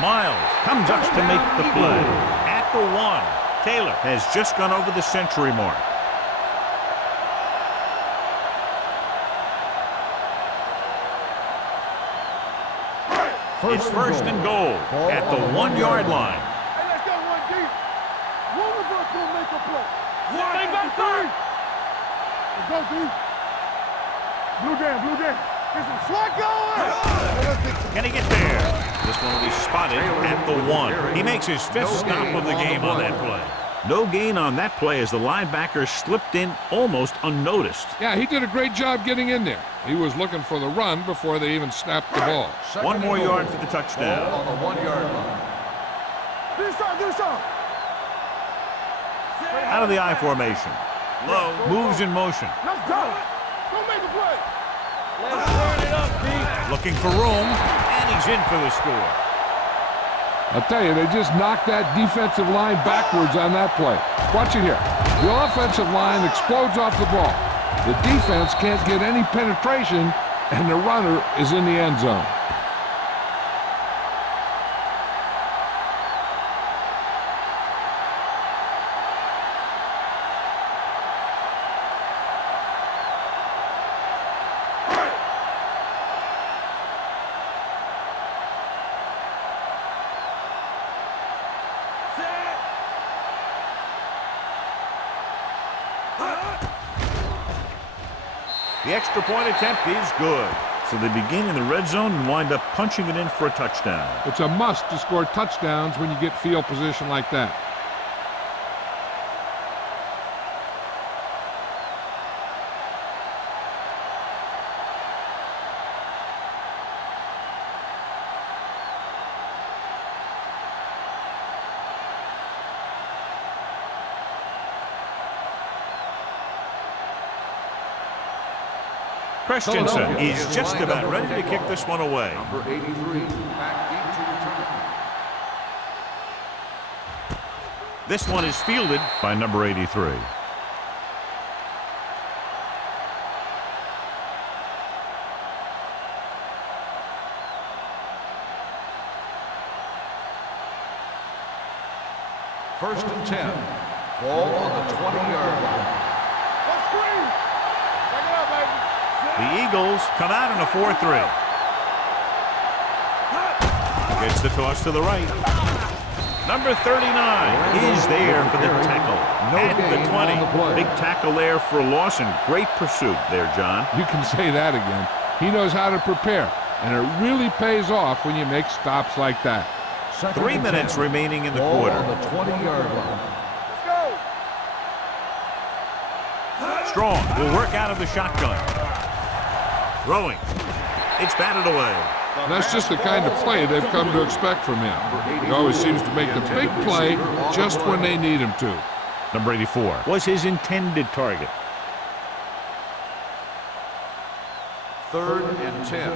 Miles comes up to make the play. At the 1, Taylor has just gone over the century mark. It's first and goal at the 1-yard line. Hey, let's go, 1D. One of us will make a play. Stay back third. Let's go, D. Blue down. Get some slot going. Can he get there? This one will be spotted at the 1. He makes his 5th stop of the game on that play. No gain on that play as the linebacker slipped in almost unnoticed. Yeah, he did a great job getting in there. He was looking for the run before they even snapped the ball. 1 more yard for the touchdown. Ball on the 1-yard line. Do something. Out of the I formation. Low moves in motion. Let's go. Go make a play. Let's turn it up, D. Looking for room, and he's in for the score. I'll tell you, they just knocked that defensive line backwards on that play. Watch it here. The offensive line explodes off the ball. The defense can't get any penetration, and the runner is in the end zone. The extra point attempt is good. So they begin in the red zone and wind up punching it in for a touchdown. It's a must to score touchdowns when you get field position like that. Christensen is just about ready to kick this one away. Number 83, back deep to return. This one is fielded by number 83. First and 10. Ball on the 20-yard line. Let's screen. Take it up, baby. The Eagles come out in a 4-3. Gets the toss to the right. Number 39 is there for the tackle at the 20. Big tackle there for a loss and great pursuit there, John. You can say that again. He knows how to prepare, and it really pays off when you make stops like that. 3 minutes remaining in the quarter. On the 20-yard line. Let's go. Strong will work out of the shotgun. Throwing. It's batted away. That's just the kind of play they've come to expect from him. He always seems to make the big play just when they need him to. Number 84 was his intended target. Third and 10.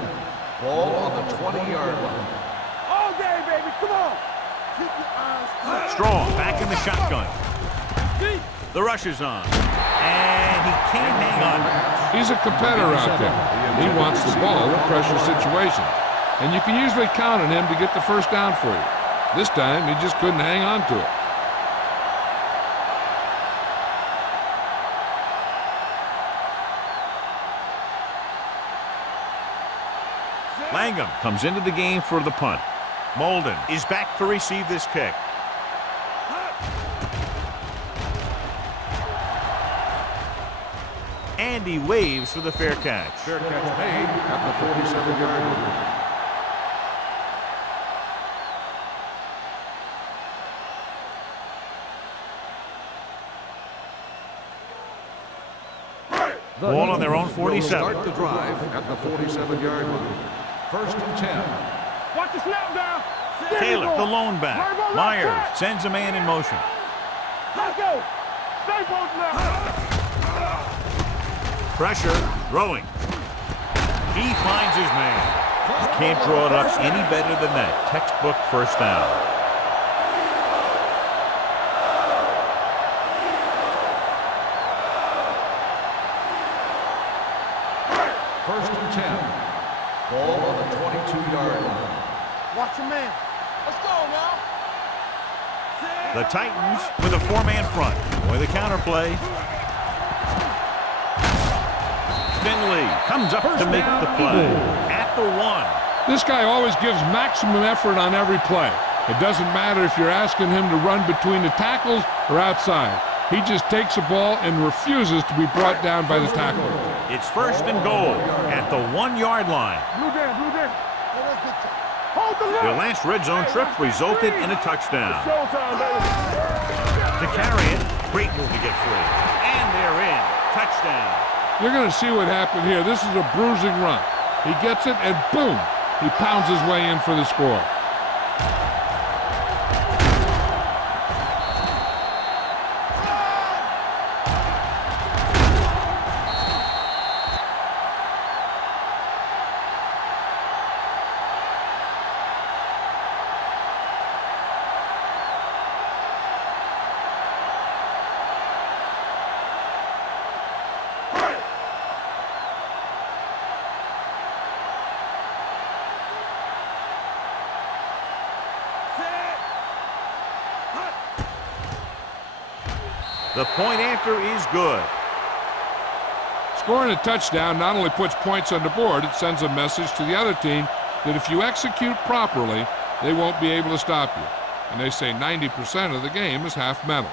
Ball on the 20-yard line. All day, baby. Come on. Keep your eyes. Strong back in the shotgun. The rush is on. And he can't hang on. He's a competitor out there. He wants the ball in pressure situations. And you can usually count on him to get the first down for you. This time, he just couldn't hang on to it. Langham comes into the game for the punt. Molden is back to receive this kick. And he waves for the fair catch. Fair catch made at the 47-yard line. Ball on their own 47. Start the drive at the 47-yard line. First and 10. Watch the snap down. There you Taylor, go. the lone back. Right about Myers left sends a man in motion. Let's go. Stay both now. Pressure, throwing. He finds his man. You can't draw it up any better than that. Textbook first down. First and 10. Ball on the 22-yard line. Watch your man. Let's go now. The Titans with a four-man front. Boy, the counterplay. Finley comes up to make the play at the 1. This guy always gives maximum effort on every play. It doesn't matter if you're asking him to run between the tackles or outside. He just takes the ball and refuses to be brought down by the tackle. It's first and goal at the 1-yard line. Blue down, blue down. Hold the Their line. last red zone trip resulted in a touchdown. Showtime, baby. To carry it, great move to get free. And they're in. Touchdown. You're going to see what happened here. This is a bruising run. He gets it, and boom, he pounds his way in for the score. The point after is good. Scoring a touchdown not only puts points on the board, it sends a message to the other team that if you execute properly, they won't be able to stop you. And they say 90% of the game is half mental.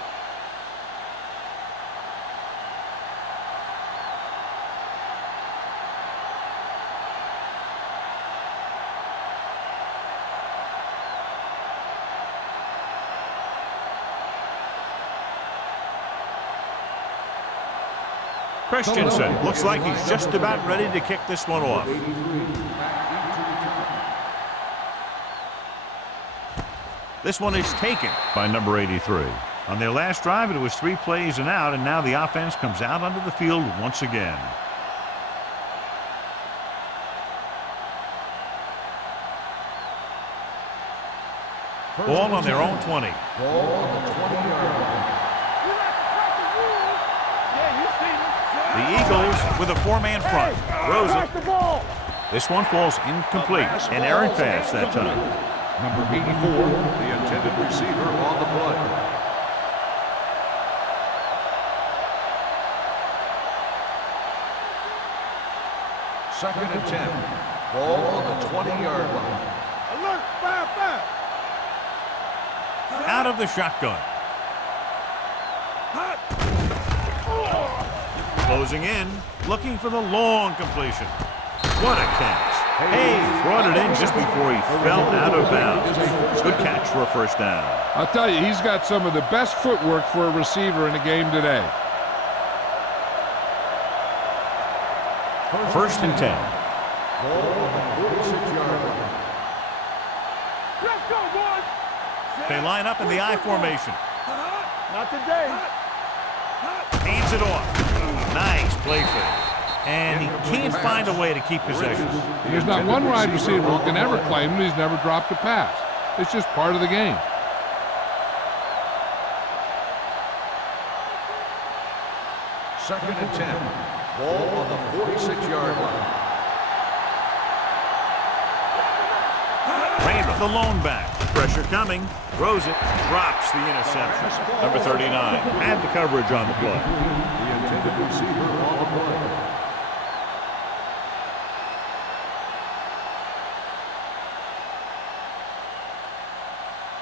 Christensen looks like he's just about ready to kick this one off. This one is taken by number 83. On their last drive, it was 3 plays and out, and now the offense comes out onto the field once again. Ball on their own 20. Ball on the 20-yard line. The Eagles with a 4-man front. Throws it. This one falls incomplete. An errant pass that time. Number 84, the intended receiver on the play. Second and 10. Ball on the 20-yard line. Alert, 5-5. Out of the shotgun. Closing in, looking for the long completion. What a catch. Hayes brought it in just before he fell out of bounds. Good catch for a first down. I'll tell you, he's got some of the best footwork for a receiver in the game today. First and 10. Ball on the 46-yard line. Let's go, boys. They line up in the I formation. Not today. Hands it off. Nice play fake. And he can't find a way to keep possession. There's not one wide receiver who can ever claim that he's never dropped a pass. It's just part of the game. Second and 10. Ball on the 46-yard line. Randall, the lone back. Pressure coming. Throws it. Drops the interception. Number 39. Had the coverage on the play. The intended receiver on the play.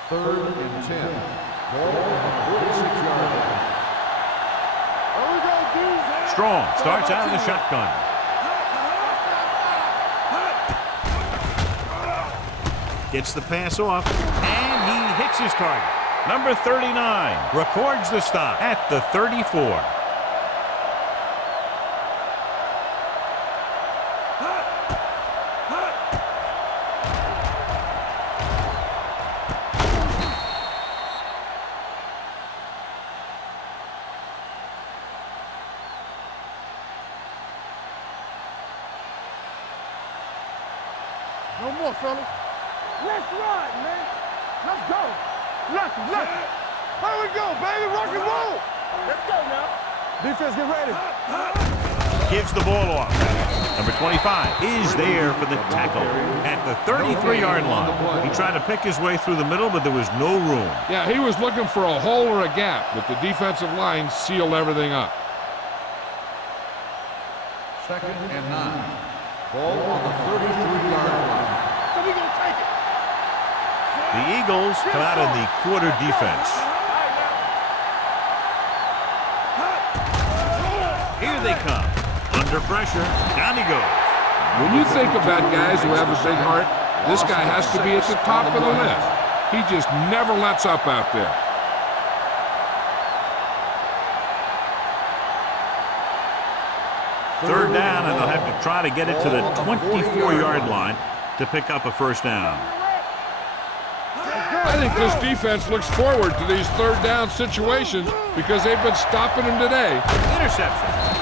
Third and 10. Ball on the 46-yard line. Strong starts out of the shotgun. Gets the pass off, and he hits his target. Number 39 records the stop at the 34. No more, fellas. Let's ride, man. Let's go. Left. Here we go, baby. Rock and roll. Let's go now. Defense, get ready. Gives the ball off. Number 25 is there for the tackle at the 33-yard line. He tried to pick his way through the middle, but there was no room. Yeah, he was looking for a hole or a gap, but the defensive line sealed everything up. 2nd and 9. Ball on the 33-yard line. So we gonna take it. The Eagles come out in the quarter defense. Here they come. Under pressure. Down he goes. When you think about guys who have a big heart, this guy has to be at the top of the list. He just never lets up out there. Third down, and they'll have to try to get it to the 24-yard line to pick up a first down. I think this defense looks forward to these third down situations because they've been stopping them today. Interception.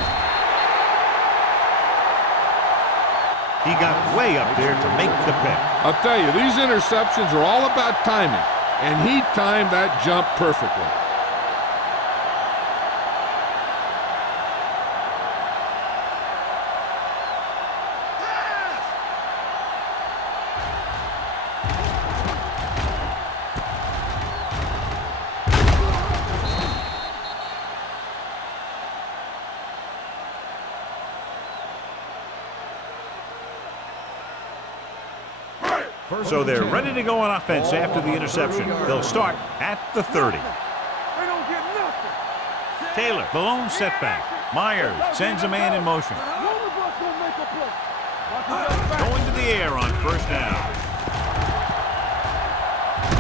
He got way up there to make the pick. I'll tell you, these interceptions are all about timing, and he timed that jump perfectly. So they're ready to go on offense after the interception. They'll start at the 30. They don't get nothing. Taylor, the lone setback. Myers sends a man in motion. One of us gonna make a play. Watch his back. Going to the air on first down.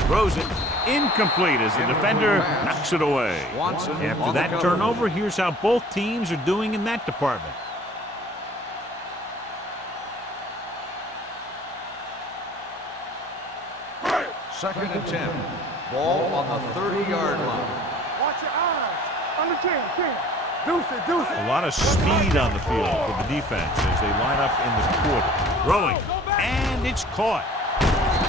Throws it incomplete as the defender knocks it away. After that turnover, here's how both teams are doing in that department. Second and 10. Ball on the 30-yard line. Watch your eyes. On the 10. Deuce it. A lot of speed on the field for the defense as they line up in the quarter. Throwing, and it's caught.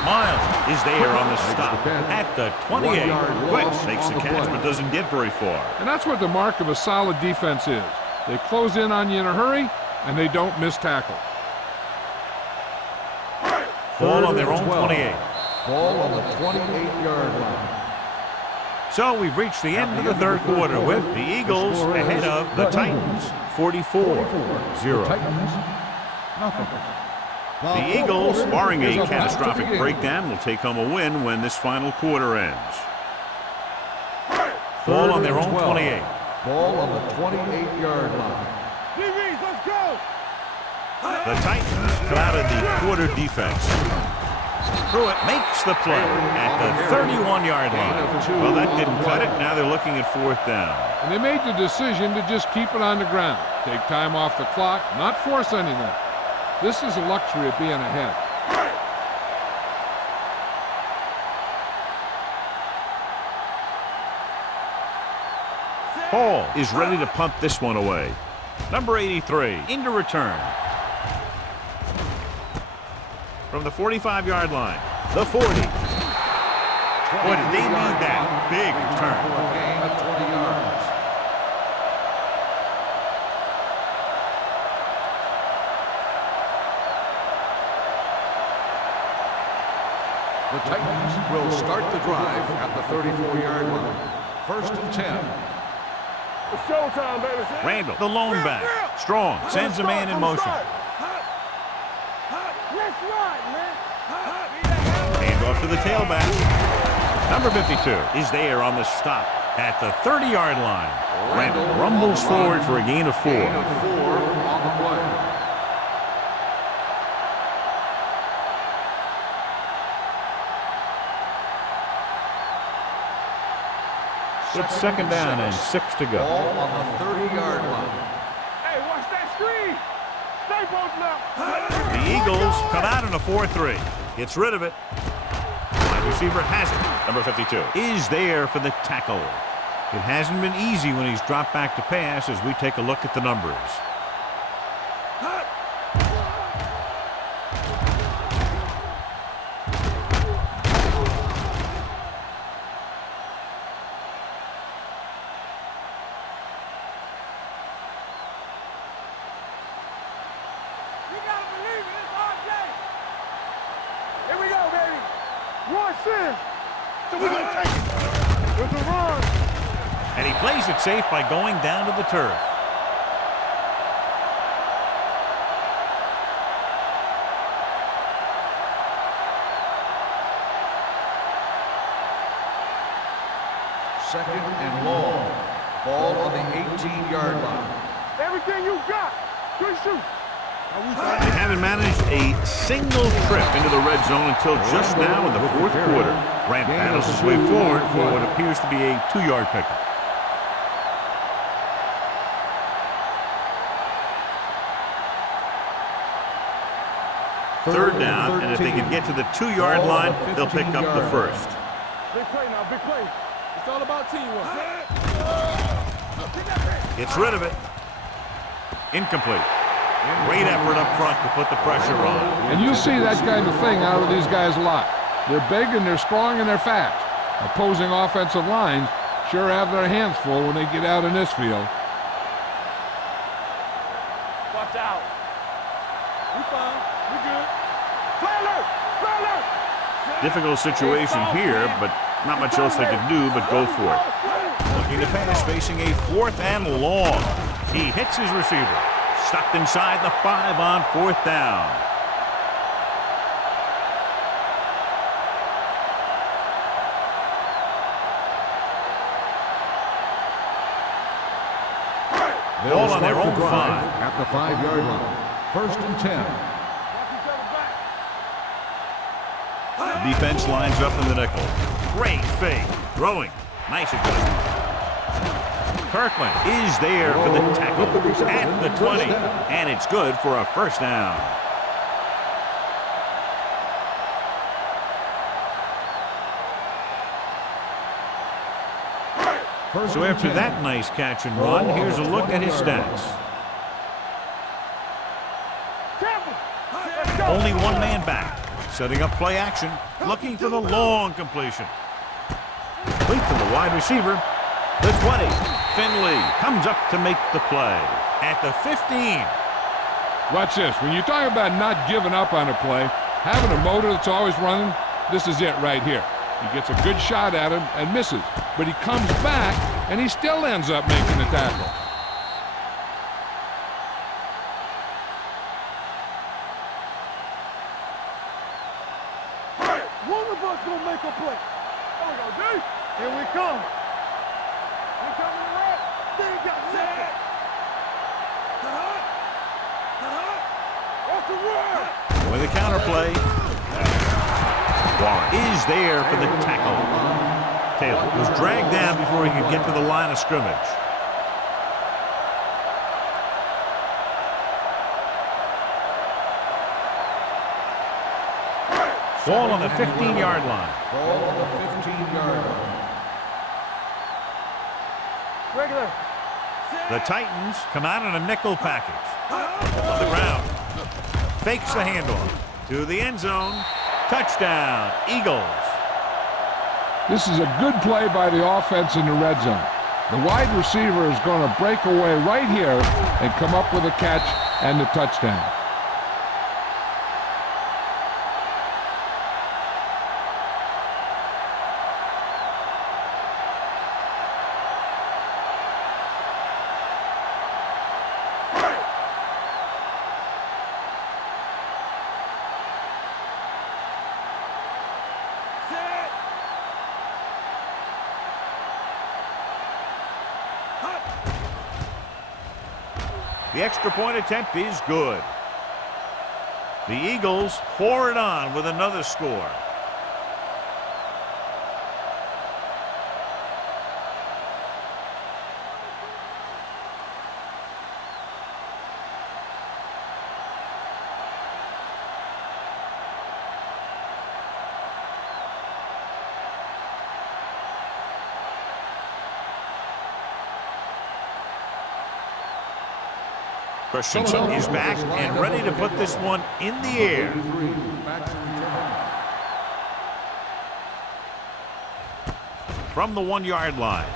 Miles is there on the stop at the 28. Quick makes the catch but doesn't get very far. And that's what the mark of a solid defense is. They close in on you in a hurry, and they don't miss tackle. Ball on their own 28. Ball on the 28-yard line. So we've reached the end of the third quarter with the Eagles ahead of the Titans 44-0. The Eagles, barring a catastrophic breakdown, will take home a win when this final quarter ends. Ball on their own 28. Ball on the 28-yard line. DBs, let's go. The Titans come out in the quarter defense. Pruitt makes the play at the 31-yard line. Well, that didn't cut it. Now they're looking at fourth down. And they made the decision to just keep it on the ground. Take time off the clock, not force anything. This is a luxury of being ahead. Hall is ready to punt this one away. Number 83 into return. From the 45-yard line, the 40. Boy, did they need that big return. A gain of 20 yards. The Titans will start the drive at the 34-yard line. First and 10. It's showtime, baby. Randall, the lone back. Strong sends a man in motion. Let's ride, man. Hand off to the tailback. Number 52 is there on the stop at the 30-yard line. Randall rumbles forward for a gain of 4. Gain of 4 on the play. It's second down and 6 to go. Ball on the 30-yard line. Hey, watch that screen. Stay both now. The Eagles come out in a 4-3. Gets rid of it. Wide receiver has it. Number 52 is there for the tackle. It hasn't been easy when he's dropped back to pass as we take a look at the numbers. gotta believe it. It's our day. Here we go, baby. Rush in. So we're gonna take it. There's a run. And he plays it safe by going down to the turf. Second and long. Ball on the 18-yard line. Everything you got. Good shoot. They haven't managed a single trip into the red zone until just now in the fourth quarter. Grant battles his way forward for what appears to be a 2-yard pickup. Third down, and if they can get to the 2-yard line, they'll pick up the first. Big play now, big play. It's all about teamwork. Gets rid of it. Incomplete. Great effort up front to put the pressure on. And you see that kind of thing out of these guys a lot. They're big and they're strong and they're fast. Opposing offensive lines sure have their hands full when they get out in this field. Watch out. We fine. We good. Play alert. Play alert. Difficult situation here, but not much else they can do but go for it. Looking to pass, facing a 4th and long. He hits his receiver. Stuck inside the 5 on 4th down. Ball on their own 5. At the 5-yard line. First and 10. Defense lines up in the nickel. Great fake. Throwing. Nice adjustment. Kirkland is there for the tackle at the 20. And it's good for a first down. So after that nice catch and run, here's a look at his stats. Only one man back. Setting up play action. Looking for the long completion. Complete to the wide receiver. The 20. Finley comes up to make the play. At the 15. Watch this. When you talk about not giving up on a play, having a motor that's always running, this is it right here. He gets a good shot at him and misses. But he comes back, and he still ends up making the tackle. One of us gonna make a play. There we go, D. Here we come. We coming around. They got set. What's the word? With the counter play. Warren is there for the tackle. Taylor was dragged down before he could get to the line of scrimmage. Ball on the 15-yard line. Ball on the 15-yard line. Regular. The Titans come out in a nickel package. On the ground. Fakes the handoff. To the end zone. Touchdown, Eagles. This is a good play by the offense in the red zone. The wide receiver is going to break away right here and come up with a catch and the touchdown. The extra point attempt is good. The Eagles pour it on with another score. Christensen is back and ready to put this one in the air. From the 1-yard line.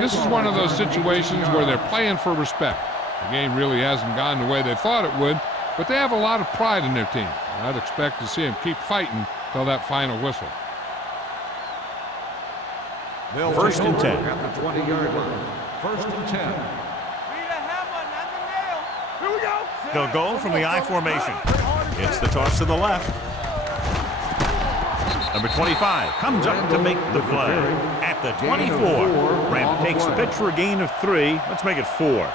This is one of those situations where they're playing for respect. The game really hasn't gone the way they thought it would, but they have a lot of pride in their team. I'd expect to see them keep fighting till that final whistle. They'll First and 10. At the 20-yard line. First and 10. Be the hammer, not the nail. Here we go. They'll go from the I formation. It's the toss to the left. Number 25 comes up to make the play. At the 24, Ramp takes the pitch for a gain of 3. Let's make it 4.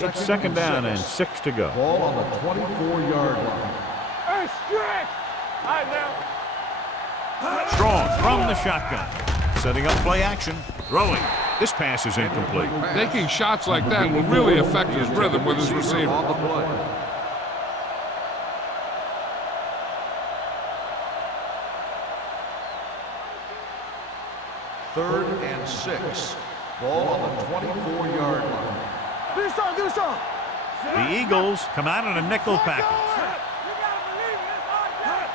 It's second down and 6 to go. Ball on the 24-yard line. Hey, stretch. All right, now. Strong from the shotgun. Setting up play action. Throwing. This pass is incomplete. Taking shots like that will really affect his rhythm with his receiver. On the play. Third and 6. Ball on the 24-yard line. Do something. The Eagles come out in a nickel package. You gotta believe it. It's hard.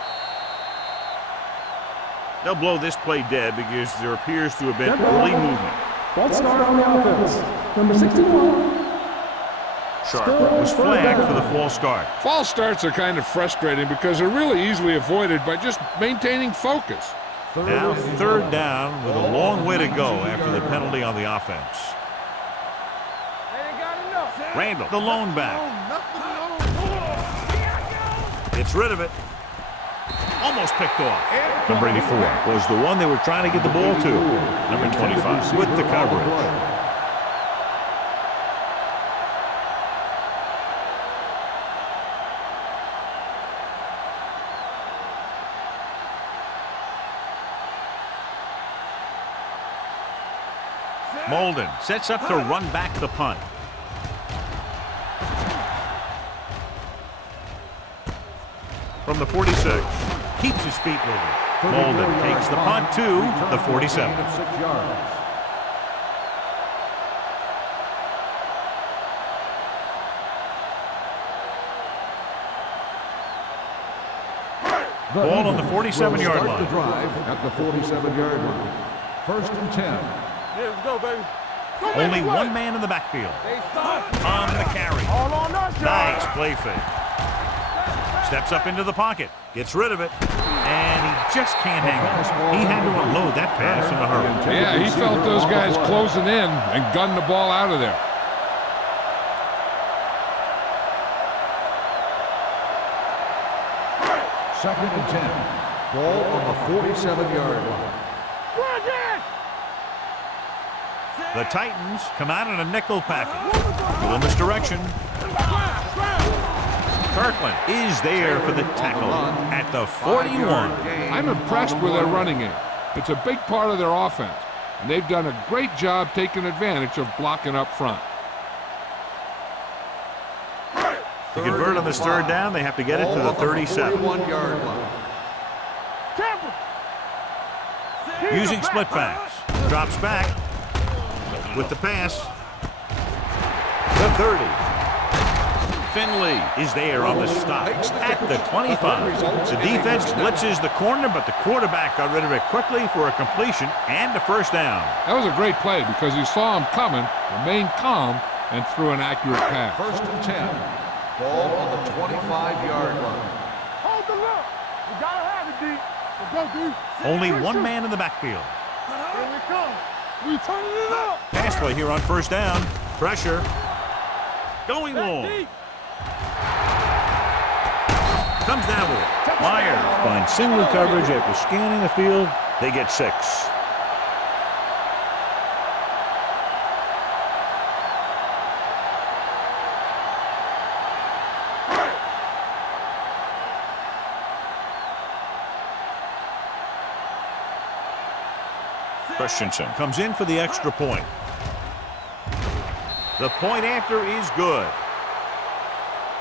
They'll blow this play dead because there appears to have been early movement. False start on the offense. Number 61. Sharp was flagged for the false start. False starts are kind of frustrating because they're really easily avoided by just maintaining focus. Now third down with a long way to go after the penalty on the offense. They ain't got enough. Randall, the lone back. Gets rid of it. Almost picked off. Number 84 was the one they were trying to get the ball to. Number 25 with the coverage. Molden sets up to run back the punt. From the 46, keeps his feet moving. Molden takes the punt to the 47. 6 yards. Ball on the 47-yard Start the line. drive at the 47-yard line. First and 10. Yeah, let's go, baby. Only one man in the backfield. They soft. On the carry. All on us, y'all. Nice play fake. Steps up into the pocket. Gets rid of it. And he just can't hang on. He had to unload that pass in a hurry. Yeah, he felt those guys closing in and gunned the ball out of there. Second and 10. Ball on the 47-yard line. The Titans come out in a nickel package. Little misdirection. Kirkland is there for the tackle at the 41. I'm impressed with their running game. It's a big part of their offense, and they've done a great job taking advantage of blocking up front. To convert on this third down, they have to get it to the 37. 41-yard line. Using split backs. Drops back with the pass. The 30. Finley is there on the stop at the 25. The defense blitzes the corner, but the quarterback got rid of it quickly for a completion and a first down. That was a great play because he saw him coming, remained calm, and threw an accurate pass. First and 10. Ball on the 25-yard line. Hold the look. You gotta have it, D. Let's go, D. Only one man in the backfield. Here we come. We turning it up. Pass play here on first down. Pressure. Going long. Comes down with it. Myers finds single coverage after scanning the field. They get 6. Christensen comes in for the extra point. The point after is good.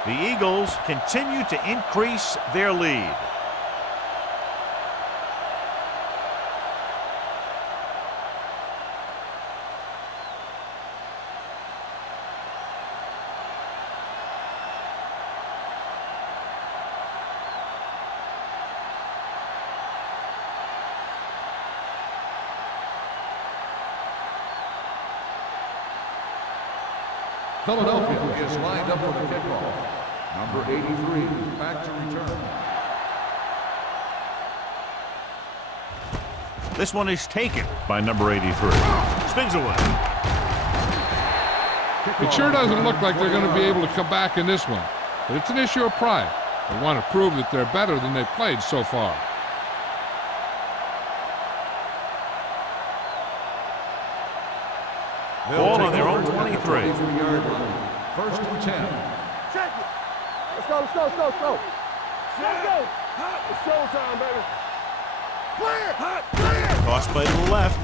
The Eagles continue to increase their lead. Philadelphia is lined up for the kickoff. Number 83, back to return. This one is taken by number 83. Spins away. It sure doesn't look like they're going to be able to come back in this one, but it's an issue of pride. They want to prove that they're better than they've played so far. Ball on their own 23. 23-yard line. First and 10. Check it. Let's go, let's go, let's go, let's go. Let's go. It's showtime, baby. Clear. Clear. Toss play to the left.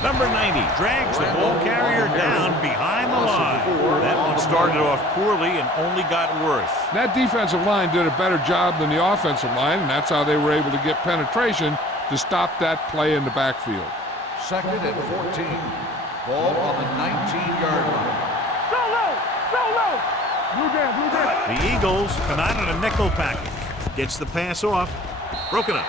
Number 90 drags the ball carrier down behind the line. That one started off poorly and only got worse. That defensive line did a better job than the offensive line, and that's how they were able to get penetration to stop that play in the backfield. Second and 14. Ball on the 19-yard line. So low. So low. Blue down, blue down. The Eagles come out in a nickel package. Gets the pass off. Broken up.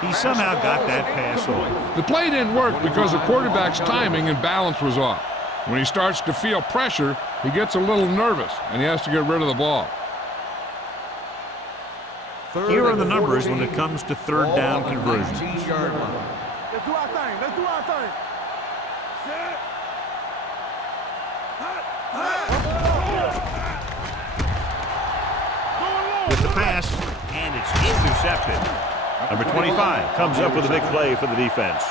He somehow got that pass off. The play didn't work because the quarterback's timing and balance was off. When he starts to feel pressure, he gets a little nervous, and he has to get rid of the ball. Here are the numbers when it comes to third down conversions. 19-yard line. Let's do our thing. Let's do our thing. Set. With the pass, and it's intercepted. Number 25 comes up with a big play for the defense.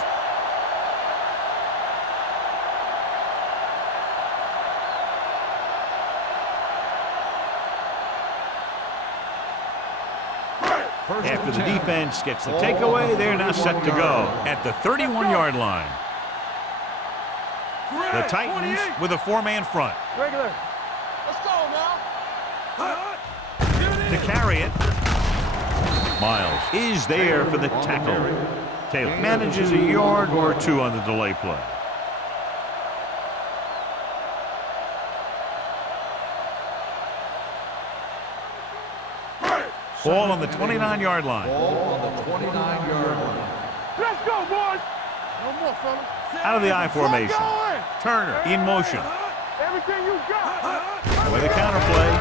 After the defense gets the takeaway, they're now set to go at the 31-yard line. The Titans with a four-man front. Regular. Let's go now. To carry it, Miles is there for the tackle. Taylor manages a yard or two on the delay play. Ball on the 29-yard line. Ball on the 29-yard line. Let's go, boys. No more, fella. Out of the I formation. Turner in motion. Everything you got. With a counterplay.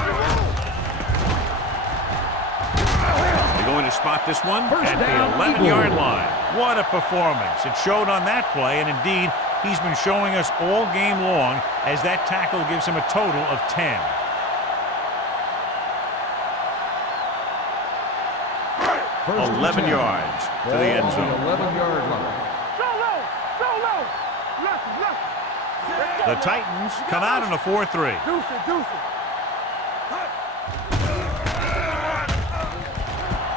They're going to spot this one at the 11-yard line. What a performance. It showed on that play, and indeed, he's been showing us all game long as that tackle gives him a total of 10. First 11 yards to the end zone. 11-yard line. So low. So low. Left. The Titans come out in a 4-3. Deuce it, deuce it.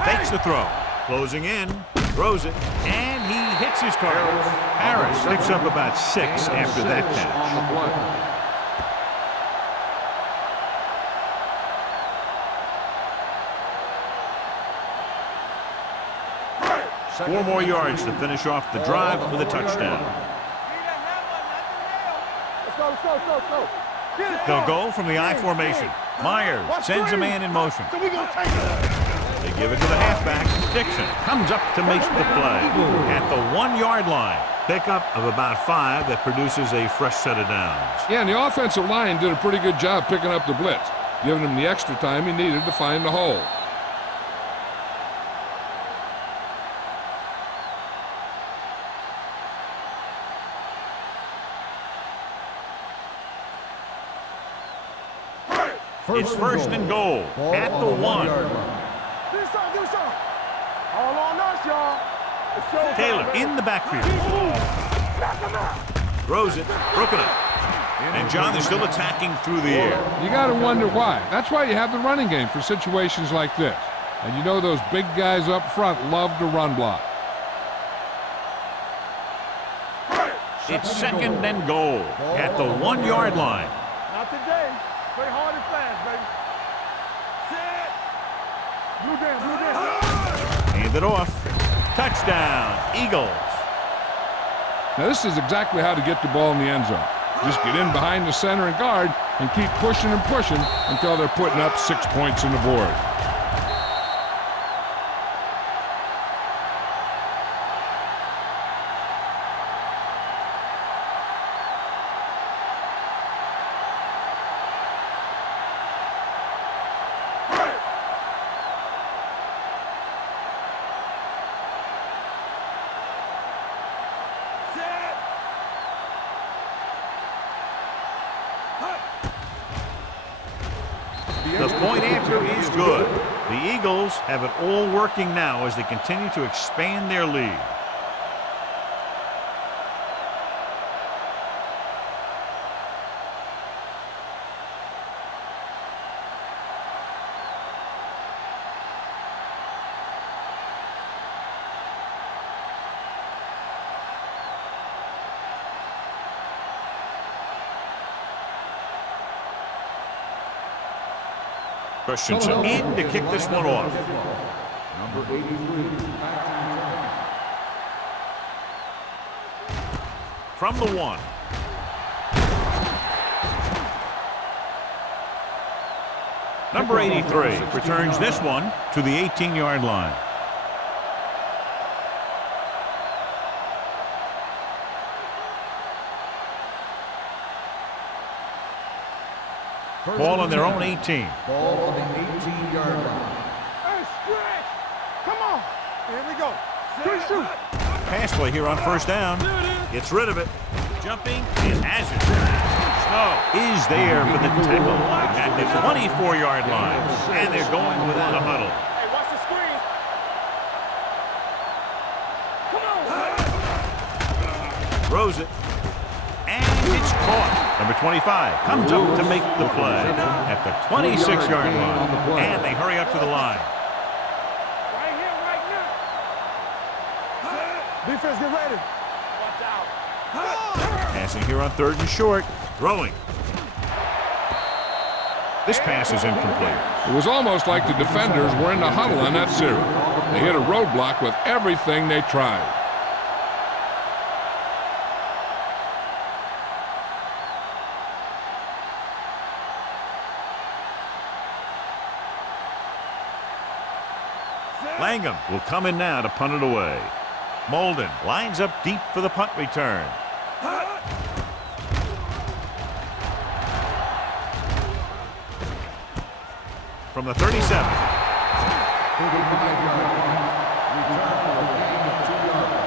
Fakes the throw. Closing in. Throws it. And he hits his target. Harris picks up about 6 after that catch. On the play. Four more yards to finish off the drive with a touchdown. Let's go, let's go, let's go, let's go. Get it. They'll go from the I formation. Myers sends a man in motion. So we gonna take it. They give it to the halfback. Dixon comes up to make the play at the 1-yard line. Pickup of about 5 that produces a fresh set of downs. Yeah, and the offensive line did a pretty good job picking up the blitz, giving him the extra time he needed to find the hole. It's first and goal at the 1. Do something, do something. All on us, y'all. It's showtime, Taylor baby. in the backfield. Knock him out. Throws it. Broken up. And John, they're still attacking through the air. You got to wonder why. That's why you have the running game for situations like this. And you know those big guys up front love to run block. It's second and goal at the 1-yard line. Not today. Play hard and fast, baby. Set. Blue down, blue down. Hand it off. Touchdown, Eagles. Now this is exactly how to get the ball in the end zone. Just get in behind the center and guard and keep pushing and pushing until they're putting up 6 points on the board. The point answer is good. The Eagles have it all working now as they continue to expand their lead. Christensen in to kick this one off. Number 83. From the 1. Number 83 returns this one to the 18-yard line. Ball on their own 18. Ball on the 18-yard line. Hey, stretch. Come on. Here we go. Shoot. Pass play here on first down. Gets rid of it. Jumping and has it. Snow is there for the tackle at the 24-yard line. And they're going without a huddle. Hey, watch the screen. Come on. Throws it. And it's caught. Number 25 comes up to make the play at the 26-yard line. And they hurry up to the line. Right here, right now. Defense, get ready. Watch out. Passing here on 3rd and short. Throwing. This pass is incomplete. It was almost like the defenders were in the huddle on that series. They hit a roadblock with everything they tried. Langham will come in now to punt it away. Molden lines up deep for the punt return. From the 37. 35-yard line. Return for a gain of 2 yards.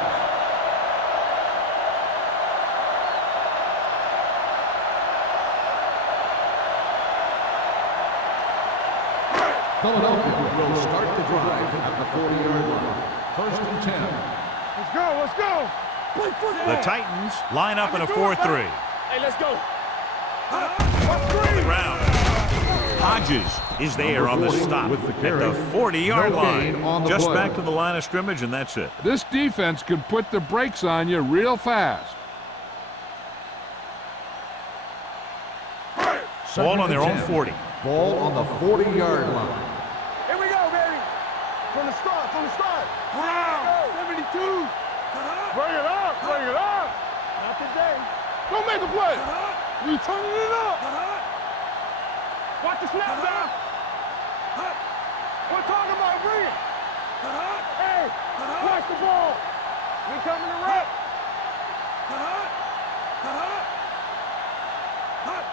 Philadelphia will start the drive at the 40-yard line. 1st and 10. Let's go. Play football. The Titans line up in a 4-3. Hey, let's go. On the ground. Hodges is there on the stop at the 40-yard line. Just back to the line of scrimmage, and that's it. This defense can put the brakes on you real fast. Ball on their own 40. Ball on the 40-yard line. Here we go, baby. From the start. Wow. 72. Bring it up. Not today. Don't make a play. We turning it up. Watch the snap down. We're talking about bring it. Hey, watch the ball. We coming to rep.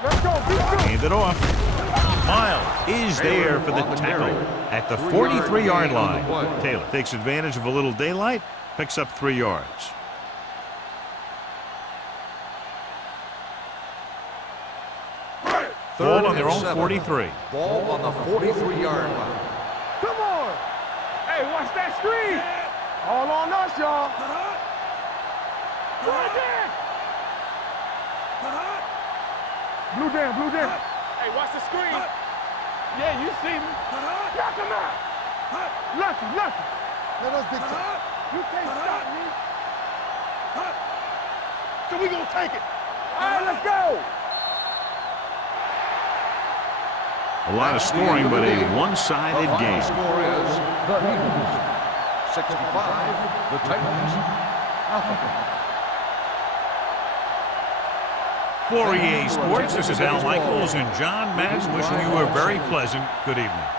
Let's go. Hand it off. Miles is there for the tackle at the 43-yard line. Taylor takes advantage of a little daylight, picks up 3 yards. Ball on their own 43. Ball on the 43-yard line. Come on. Hey, watch that screen. All on us, y'all. Right there. Blue down. Hey, watch the screen. Yeah, you see me. Knock him out. Lucky. Let us dictate. You can't stop me. So we gonna take it. All right, let's go. A lot of scoring, but a one-sided The final game. score is the Eagles 65, the Titans nothing. For EA Sports, this is Al Michaels and John Madden wishing you a very pleasant good evening.